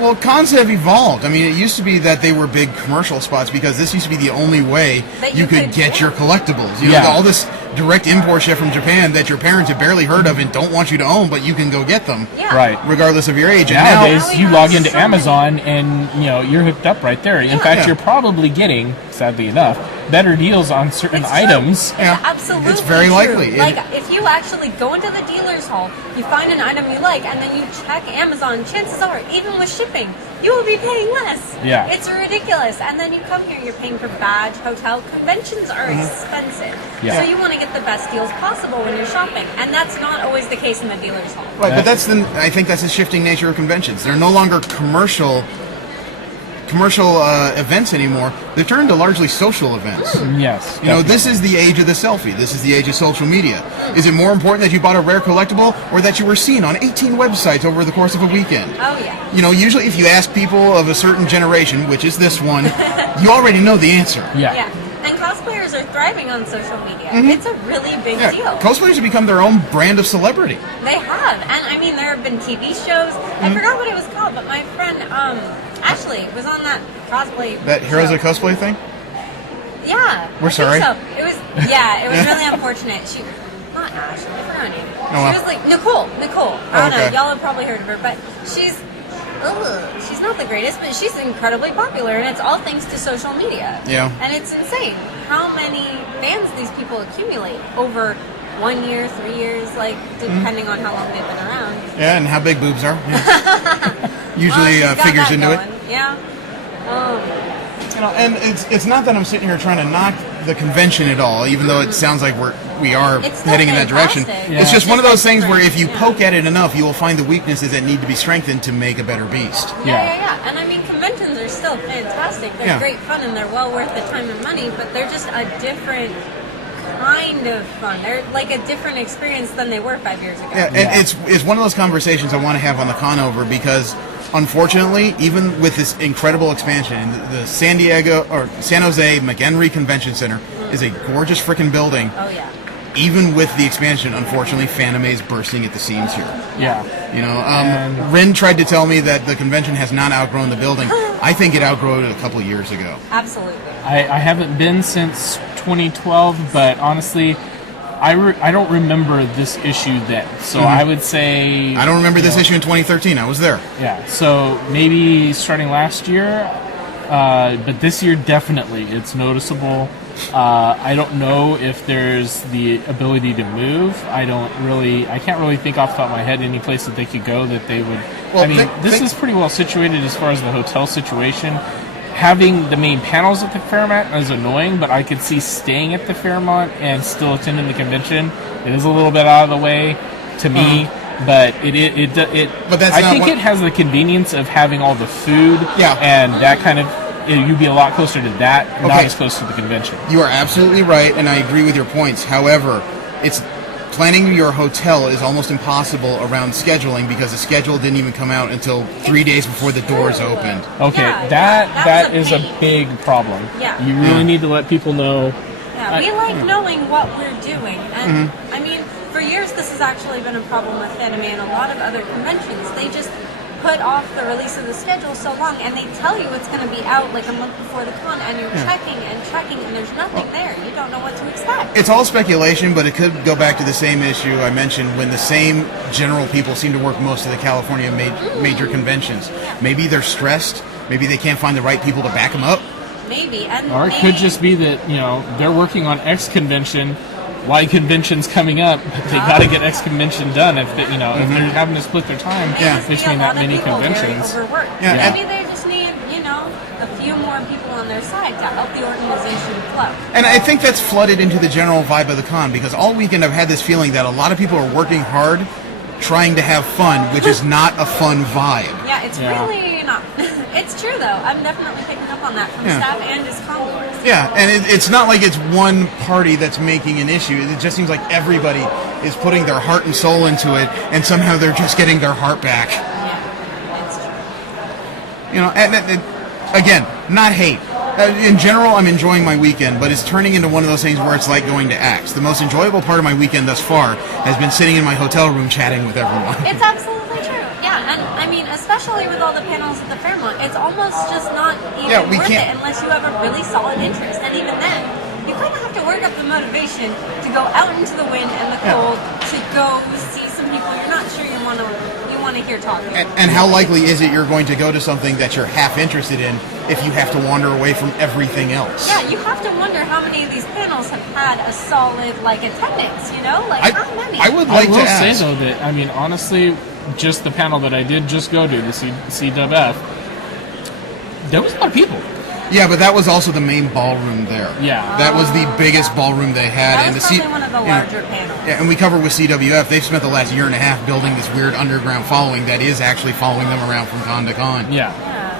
Well, cons have evolved. I mean, it used to be that they were big commercial spots because this used to be the only way That you you could could get do your it. collectibles. You know, Yeah. all this direct import shit from Japan that your parents have barely heard of and don't want you to own, but you can go get them. Yeah. Right. Regardless of your age. And Nowadays, Now we you have log into so many. Amazon and, you know, you're hooked up right there. In fact, Yeah. you're probably getting, sadly enough, better deals on certain It's true. items. Yeah. Absolutely. It's very true. likely. Like, if you actually go into the dealer's hall, you find an item you like, and then you check Amazon, chances are, even with shipping, you will be paying less. Yeah. It's ridiculous. And then you come here, you're paying for badge, hotel. Conventions are expensive. Yeah. So you want to get the best deals possible when you're shopping. And that's not always the case in the dealer's hall. Right, but I think that's the shifting nature of conventions. They're no longer commercial events anymore. They're turned to largely social events. Yes. You know, this is the age of the selfie. This is the age of social media. Is it more important that you bought a rare collectible or that you were seen on 18 websites over the course of a weekend? Oh, yeah. You know, usually if you ask people of a certain generation, which is this one, you already know the answer. Yeah. Yeah. And cosplayers are thriving on social media. It's a really big Yeah, deal. cosplayers have become their own brand of celebrity. They have, and I mean, there have been TV shows. I forgot what it was called, but my friend Ashley was on that cosplay. That Heroes show. of Cosplay thing? Yeah, We're I think sorry. So. It was really unfortunate. She, not Ashley, I forgot her name. Oh, well. She was like Nicole. I don't okay. know. Y'all have probably heard of her, but she's not the greatest, but she's incredibly popular, and it's all thanks to social media. Yeah. And it's insane how many fans these people accumulate over 1 year, 3 years, like depending on how long they've been around. Yeah, and how big boobs are. Yeah. Usually She's got figures that into going. it. Yeah. You know, and it's not that I'm sitting here trying to knock the convention at all, even though it sounds like we are It's still heading in that direction. fantastic. It's Yeah. just one of those things where if you Yeah. poke at it enough, you will find the weaknesses that need to be strengthened to make a better beast. Yeah. And I mean, conventions are still fantastic. They're Yeah. great fun and they're well worth the time and money, but they're just a different kind of fun. They're like a different experience than they were 5 years ago. Yeah, and it's one of those conversations I want to have on the Conover because, unfortunately, even with this incredible expansion, the San Jose McHenry Convention Center is a gorgeous freaking building. Oh, yeah. Even with the expansion, unfortunately, Fanime is bursting at the seams here. Yeah. You know, And- Rin tried to tell me that the convention has not outgrown the building. I think it outgrew it a couple of years ago. Absolutely. I haven't been since 2012, but honestly, I don't remember this issue then. So I would say... I don't remember you this know, issue in 2013. I was there. Yeah, so maybe starting last year, but this year definitely it's noticeable. I don't know if there's the ability to move. I can't really think off the top of my head any place that they could go that they would. Well, I mean, this is pretty well situated as far as the hotel situation. Having the main panels at the Fairmont is annoying, but I could see staying at the Fairmont and still attending the convention. It is a little bit out of the way to me. But But that's I not think what- it has the convenience of having all the food, Yeah. and that kind of you'd be a lot closer to that, not Okay. as close to the convention. You are absolutely right, and I agree with your points. However, it's planning your hotel is almost impossible around scheduling because the schedule didn't even come out until 3 days before the doors opened. Okay, Yeah, that that was is a a pain. big problem. Yeah. You really need to let people know. Yeah, we like knowing what we're doing. And I mean, for years this has actually been a problem with Fanime and a lot of other conventions. They just put off the release of the schedule so long, and they tell you it's going to be out like a month before the con, and you're checking, and there's nothing there. You don't know what to expect. It's all speculation, but it could go back to the same issue I mentioned when the same general people seem to work most of the California major conventions. Maybe they're stressed. Maybe they can't find the right people to back them up. Maybe. And Or it could just be that, they're working on X convention, Y convention's coming up, but they got to get X convention done if they, if they're having to split their time May just be between a that lot of many people very conventions. overworked. Yeah. Maybe they just need, a few more people on their their side to help the organization flow. And I think that's flooded into the general vibe of the con, because all weekend I've had this feeling that a lot of people are working hard, trying to have fun, which is not a fun vibe. Yeah, it's really not. It's true, though. I'm definitely picking up on that from staff and as concourse. Yeah, and it's not like it's one party that's making an issue. It just seems like everybody is putting their heart and soul into it, and somehow they're just getting their heart back. Yeah, it's true. You know, and again, not hate. In general, I'm enjoying my weekend, but it's turning into one of those things where it's like going to Axe. The most enjoyable part of my weekend thus far has been sitting in my hotel room chatting with everyone. It's absolutely true. Yeah, and I mean, especially with all the panels at the Fairmont, it's almost just not even worth it unless you have a really solid interest. And even then, you kind of have to work up the motivation to go out into the wind and the cold to go see some people you're not sure you want to hear talking. And how likely is it you're going to go to something that you're half interested in if you have to wander away from everything else? Yeah, you have to wonder how many of these panels have had a solid attendance. You know, how many? I would like to ask. I will say though that I mean honestly, just the panel that I did just go to, the CWF, there was a lot of people. Yeah, but that was also the main ballroom there. Yeah. That was the biggest ballroom they had. That was probably one of the larger panels. Yeah, and we cover with CWF, they've spent the last year and a half building this weird underground following that is actually following them around from con to con. Yeah.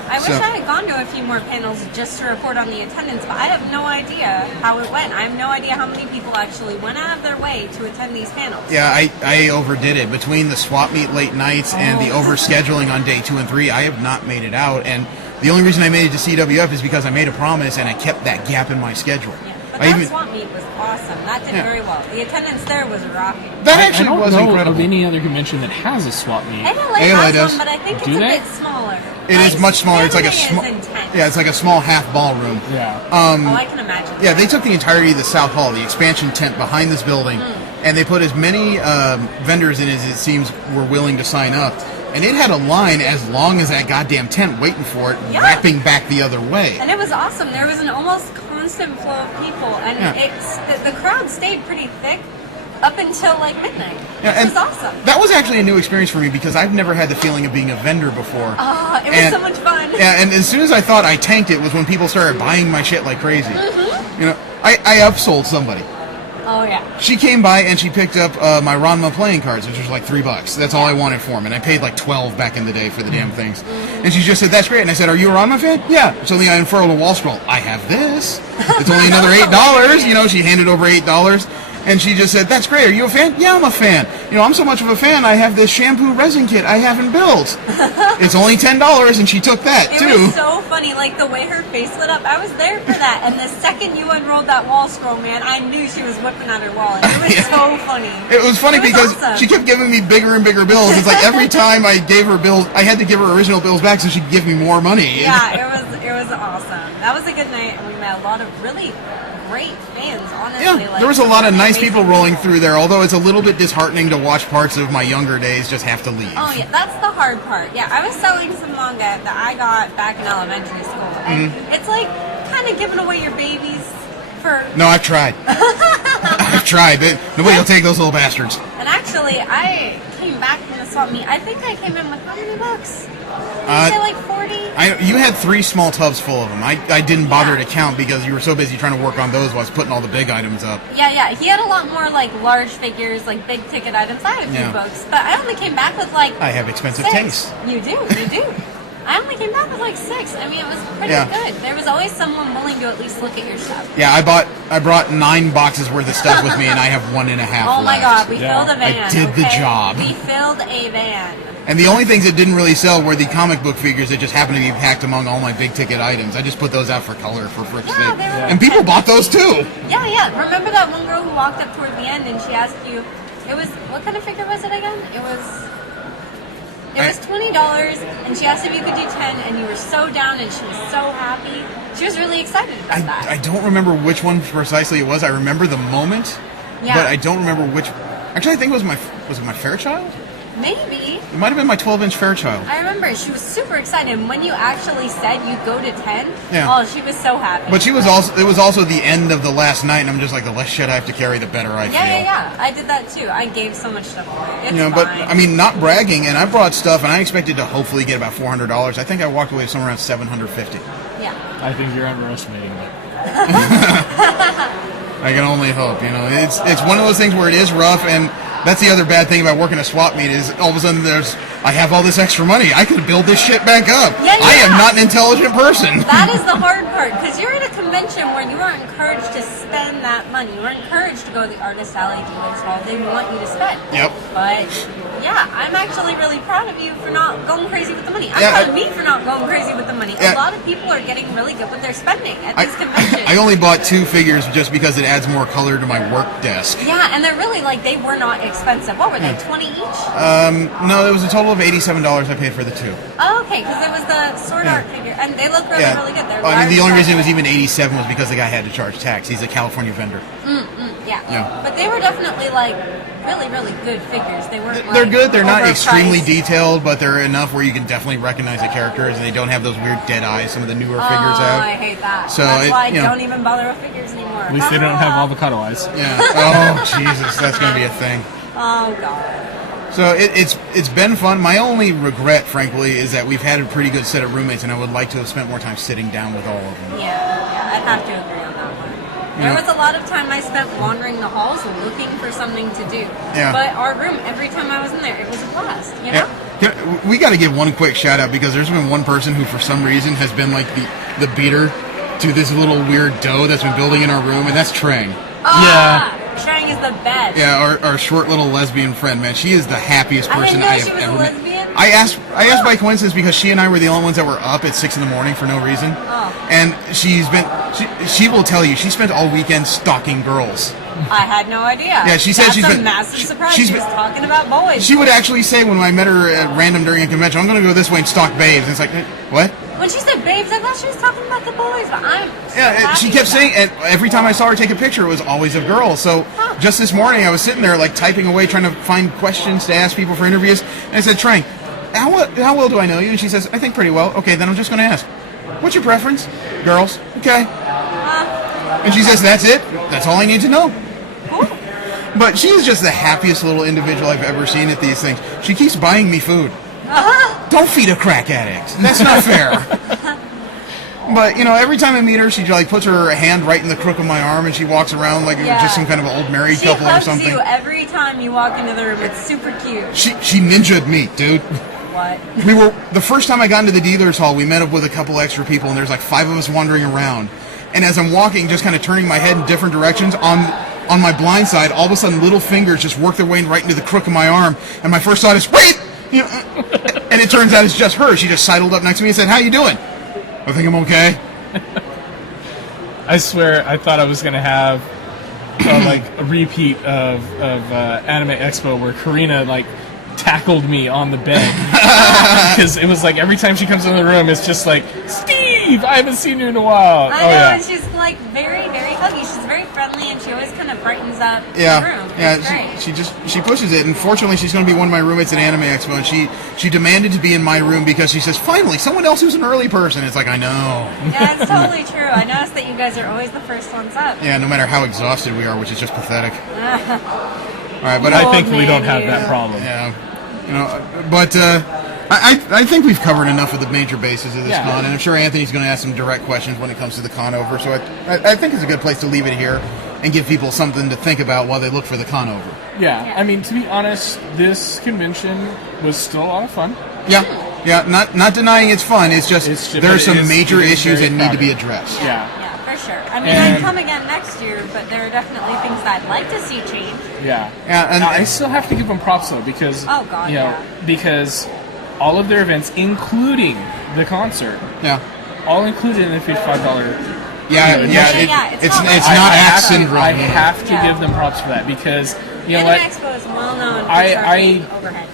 I wish I had gone to a few more panels just to report on the attendance, but I have no idea how it went. I have no idea how many people actually went out of their way to attend these panels. Yeah, I overdid it. Between the swap meet late nights and the overscheduling on day 2 and 3, I have not made it out. And the only reason I made it to CWF is because I made a promise and I kept that gap in my schedule. Yeah, but that swap meet was awesome. That did very well. The attendance there was rocking. That actually I don't was know incredible. of any other convention that has a swap meet. ALA has does. one, but I think it's Do a they? bit smaller. It is much smaller. It's like a small. yeah, it's like a small half ballroom. Yeah. I can imagine. Yeah, they took the entirety of the South Hall, the expansion tent behind this building, and they put as many vendors in as it seems were willing to sign up. And it had a line as long as that goddamn tent waiting for it, wrapping back the other way. And it was awesome. There was an almost constant flow of people, and the crowd stayed pretty thick up until midnight. Yeah, it was awesome. That was actually a new experience for me because I've never had the feeling of being a vendor before. It was so much fun. Yeah, and as soon as I thought I tanked it was when people started buying my shit like crazy. You know, I upsold somebody. Oh yeah. She came by and she picked up my Ranma playing cards, which was like $3. That's all I wanted for them, and I paid like $12 back in the day for the damn things. And she just said, "That's great." And I said, "Are you a Ranma fan?" "Yeah." Suddenly I unfurled a wall scroll. "I have this. It's only another $8." You know, she handed over $8. And she just said, "That's great. Are you a fan?" "Yeah, I'm a fan. You know, I'm so much of a fan, I have this shampoo resin kit I haven't built. It's only $10, and she took that, too. It was so funny, the way her face lit up. I was there for that, and the second you unrolled that wall scroll, man, I knew she was whipping out her wallet. It was so funny. It was funny because awesome. she kept giving me bigger and bigger bills. It's like every time I gave her bills, I had to give her original bills back so she'd give me more money. Yeah, it was awesome. That was a good night, and we met a lot of really great fans, honestly. Yeah, there was a lot of nice people rolling through there, although it's a little bit disheartening to watch parts of my younger days just have to leave. Oh, yeah, that's the hard part. Yeah, I was selling some manga that I got back in elementary school, and it's kind of giving away your babies for... No, I've tried. I've tried, but nobody will take those little bastards. And actually, I came back from the swap meet. I think I came in with how many books? Did you say 40? You had 3 small tubs full of them. I didn't bother to count because you were so busy trying to work on those while I was putting all the big items up. Yeah. He had a lot more large figures, big ticket items. I had a few books, but I only came back with I have expensive 6. taste. You do. I only came back with 6. I mean, it was pretty good. There was always someone willing to at least look at your stuff. Yeah, I brought 9 boxes worth of stuff with me, and I have 1.5 left. Oh my god, we filled a van. I did the job. We filled a van. And the only things that didn't really sell were the comic book figures that just happened to be packed among all my big ticket items. I just put those out for color for frick's sake. And people bought those too. Yeah. Remember that one girl who walked up toward the end and she asked you, what kind of figure was it again? It was $20 and she asked if you could do 10 and you were so down and she was so happy. She was really excited about that. I don't remember which one precisely it was. I remember the moment, but I don't remember which. Actually, I think it was it my Fairchild? Maybe. It might have been my 12-inch Fairchild. I remember she was super excited. And when you actually said you'd go to 10, yeah. She was so happy. But it was also the end of the last night, and I'm just like, the less shit I have to carry, the better I feel. Yeah. I did that too. I gave so much stuff away. It's fine. But I mean, not bragging, and I brought stuff, and I expected to hopefully get about $400. I think I walked away with somewhere around $750. Yeah. I think you're underestimating it. I can only hope. It's one of those things where it is rough, and that's the other bad thing about working a swap meet is all of a sudden I have all this extra money. I could build this shit back up. Yeah, I am not an intelligent person. That is the hard part, because you're at a convention where you are encouraged to spend that money. You are encouraged to go to the Artist Alley, Dealers Hall. They want you to spend. Yep. But, yeah, I'm actually really proud of you for not going crazy with the money. I'm proud of me for not going crazy with the money. A lot of people are getting really good with their spending at these conventions. I only bought 2 figures just because it adds more color to my work desk. Yeah, and they're really, they were not expensive. What were they, 20 each? No, it was a total of $87 I paid for the 2. Oh, okay, because it was the Sword Art figure, and they look really, really good. They're the only reason it was even 87 was because the guy had to charge tax. He's a California vendor. Yeah. But they were definitely really, really good figures. They weren't. They're good. They're not extremely overpriced. detailed, but they're enough where you can definitely recognize the characters, and they don't have those weird dead eyes some of the newer figures have. I hate that. So that's why I don't even bother with figures anymore. At least they don't have avocado eyes. Yeah. Oh Jesus, that's gonna be a thing. Oh God. So it's been fun. My only regret, frankly, is that we've had a pretty good set of roommates, and I would like to have spent more time sitting down with all of them. Yeah, I'd have to agree on that one. There was a lot of time I spent wandering the halls looking for something to do. Yeah. But our room, every time I was in there, it was a blast. You know? Yeah. We got to give one quick shout out because there's been one person who, for some reason, has been like the beater to this little weird dough that's been building in our room, and that's Trang. Trang is the best. Yeah, our short little lesbian friend, man. She is the happiest person I have ever met. Lesbian? I asked by coincidence because she and I were the only ones that were up at 6 a.m. for no reason. Oh. And she will tell you she spent all weekend stalking girls. I had no idea. Yeah, she said she's That's been a massive surprise. she's She was been- talking about boys. She would actually say when I met her at random during a convention, I'm going to go this way and stalk babes. And it's like, what? When she said babes, I thought she was talking about the boys, but I'm so Yeah, happy she kept with saying, that. and every time I saw her take a picture, it was always of girls. So just this morning, I was sitting there typing away, trying to find questions to ask people for interviews. And I said, Trang, how well do I know you? And she says, I think pretty well. Okay, then I'm just going to ask, what's your preference? Girls. Okay. And she says, that's it. That's all I need to know. But she is just the happiest little individual I've ever seen at these things. She keeps buying me food. Don't feed a crack addict. That's not fair. But, every time I meet her, she puts her hand right in the crook of my arm and she walks around like just some kind of old married couple or something. She hugs you every time you walk into the room. It's super cute. She ninja'd me, dude. What? The first time I got into the dealer's hall, we met up with a couple extra people and there's 5 of us wandering around. And as I'm walking, just kind of turning my head in different directions, on my blind side, all of a sudden little fingers just work their way right into the crook of my arm. And my first thought is, wait! And it turns out it's just her. She just sidled up next to me and said, how you doing? I think I'm okay. I swear, I thought I was going to have a repeat of Anime Expo where Karina tackled me on the bed because it was every time she comes in the room, it's just Steve, I haven't seen you in a while. I know, and she's very, very huggy. She's very friendly, and she always kind of brightens up the room. It's great. She pushes it, and fortunately, she's going to be one of my roommates at Anime Expo, and she demanded to be in my room because she says, finally, someone else who's an early person. It's I know. Yeah, it's totally true. I noticed that you guys are always the first ones up. Yeah, no matter how exhausted we are, which is just pathetic. All right, but I think we don't have that problem. Yeah, but I think we've covered enough of the major bases of this con, and I'm sure Anthony's going to ask some direct questions when it comes to the con over. So I think it's a good place to leave it here and give people something to think about while they look for the con over. Yeah, I mean, to be honest, this convention was still a lot of fun. Yeah, not denying it's fun. It's just there are some major issues that need to be addressed. Yeah, for sure. I mean, I'd come again next year, but there are definitely things that I'd like to see change. Yeah, and I still have to give them props though because because all of their events, including the concert, all included in the $55. It's not axe syndrome. I have to give them props for that because Anime Expo is well known for charging overhead.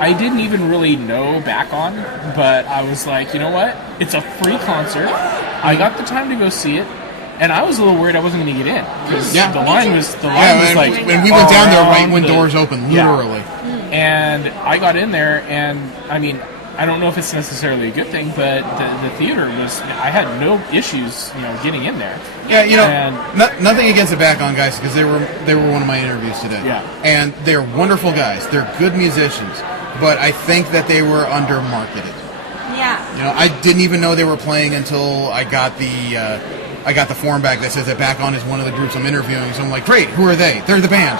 I didn't even really know back on, but I was like, you know what? It's a free concert. I got the time to go see it, and I was a little worried I wasn't going to get in because the line was when we went down there right when doors opened, literally. And I got in there, and I mean, I don't know if it's necessarily a good thing, but the theater I had no issues, getting in there. Yeah, nothing against the back on guys because they were one of my interviews today. Yeah, and they're wonderful guys. They're good musicians, but I think that they were under marketed. Yeah. You know, I didn't even know they were playing until I got the form back that says that Back On is one of the groups I'm interviewing. So I'm like, great, who are they? They're the band.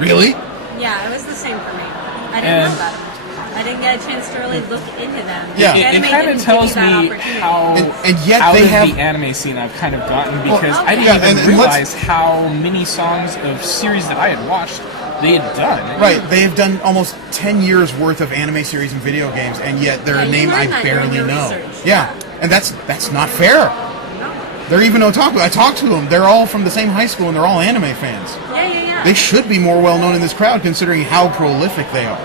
Really? Yeah, it was the same for me. I didn't know about them. I didn't get a chance to really look into them. Yeah. It kind of tells me how and yet out they of have the anime scene I've kind of gotten, because I didn't even and realize how many songs of series that I had watched they had done. Right, they have done almost 10 years worth of anime series and video games, and yet they're a name I barely know. Yeah, and that's not fair. They're even otaku. I talked to them. They're all from the same high school, and they're all anime fans. Yeah. They should be more well known in this crowd, considering how prolific they are.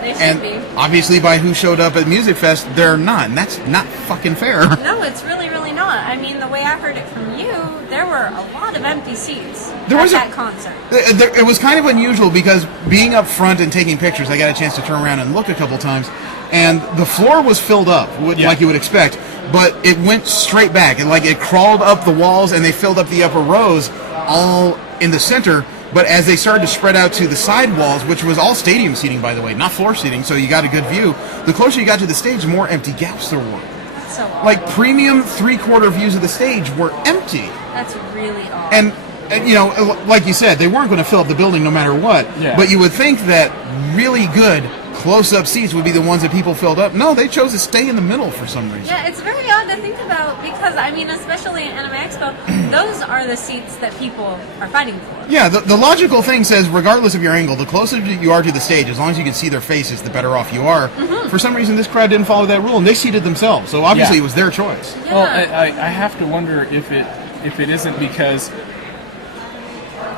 They should And be. obviously, by who showed up at Music Fest, they're not, and that's not fucking fair. No, it's really, really not. I mean, the way I heard it from you, there were a lot of empty seats at that concert. It was kind of unusual because being up front and taking pictures, I got a chance to turn around and look a couple times, and the floor was filled up, like you would expect, but it went straight back. It crawled up the walls, and they filled up the upper rows all in the center. But as they started to spread out to the side walls, which was all stadium seating, by the way, not floor seating, so you got a good view, the closer you got to the stage, the more empty gaps there were. That's so odd. Like, premium three-quarter views of the stage were empty. That's really odd. And, you know, like you said, they weren't going to fill up the building no matter what. Yeah. But you would think that really good close-up seats would be the ones that people filled up. No, they chose to stay in the middle for some reason. Yeah, it's very odd to think about because, I mean, especially at Anime Expo, those are the seats that people are fighting for. Yeah, the logical thing says, regardless of your angle, the closer you are to the stage, as long as you can see their faces, the better off you are. Mm-hmm. For some reason, this crowd didn't follow that rule, and they seated themselves. So obviously, it was their choice. Yeah. Well, I have to wonder if it isn't because,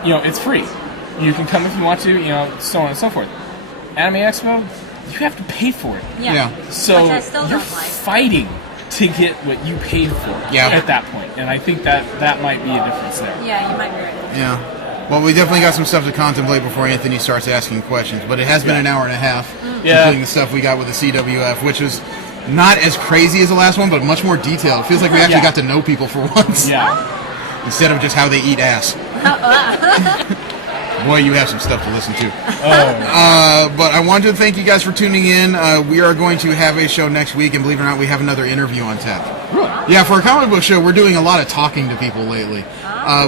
you know, it's free. You can come if you want to, you know, so on and so forth. Anime Expo, you have to pay for it. Yeah. So Which I still you're don't like. fighting to get what you paid for at that point. And I think that might be a difference there. Yeah, you might be right. Yeah. Well, we definitely got some stuff to contemplate before Anthony starts asking questions, but it has been an hour and a half, including the stuff we got with the CWF, which was not as crazy as the last one, but much more detailed. It feels like we actually got to know people for once. Yeah. Instead of just how they eat ass. Boy, you have some stuff to listen to. But I wanted to thank you guys for tuning in. We are going to have a show next week, and believe it or not, we have another interview on tap. Really? Yeah, for a comic book show, we're doing a lot of talking to people lately.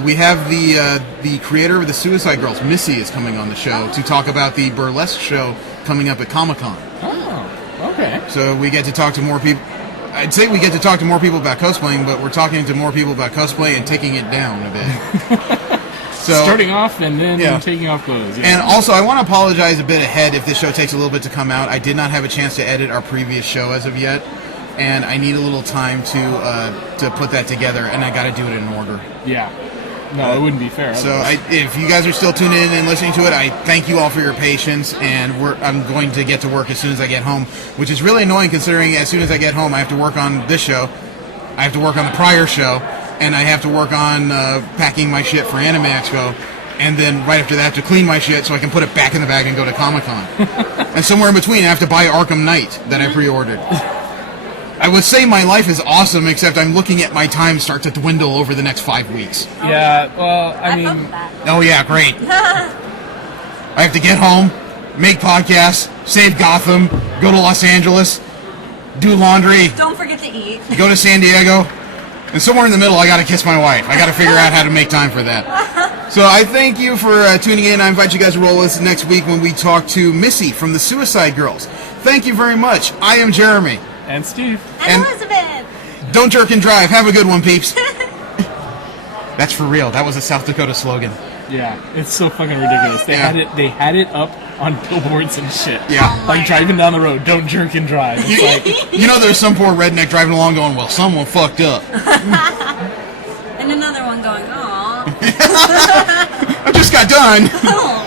We have the creator of the Suicide Girls, Missy, is coming on the show to talk about the burlesque show coming up at Comic-Con. Oh, okay. So we get to talk to more people. I'd say we get to talk to more people about cosplaying, but we're talking to more people about cosplay and taking it down a bit. So, starting off and then taking off clothes. Yeah. And also, I want to apologize a bit ahead if this show takes a little bit to come out. I did not have a chance to edit our previous show as of yet, and I need a little time to put that together, and I got to do it in order. Yeah. No, it wouldn't be fair. So if you guys are still tuning in and listening to it, I thank you all for your patience, and I'm going to get to work as soon as I get home, which is really annoying considering as soon as I get home, I have to work on this show, I have to work on the prior show, and I have to work on packing my shit for Anime Expo, and then right after that I have to clean my shit so I can put it back in the bag and go to Comic-Con. And somewhere in between I have to buy Arkham Knight that I pre-ordered. I would say my life is awesome, except I'm looking at my time start to dwindle over the next 5 weeks. Yeah, well, I mean... Oh yeah, great. I have to get home, make podcasts, save Gotham, go to Los Angeles, do laundry, Don't forget to eat. go to San Diego, and somewhere in the middle I gotta kiss my wife. I gotta figure out how to make time for that. So I thank you for tuning in. I invite you guys to roll with us next week when we talk to Missy from the Suicide Girls. Thank you very much. I am Jeremy. And Steve. And Elizabeth. Don't jerk and drive. Have a good one, peeps. That's for real. That was a South Dakota slogan. Yeah, it's so fucking ridiculous. They had it up on billboards and shit. Yeah. Like driving down the road, don't jerk and drive. It's like, You know there's some poor redneck driving along going, well, someone fucked up. And another one going, aw. I just got done. Oh.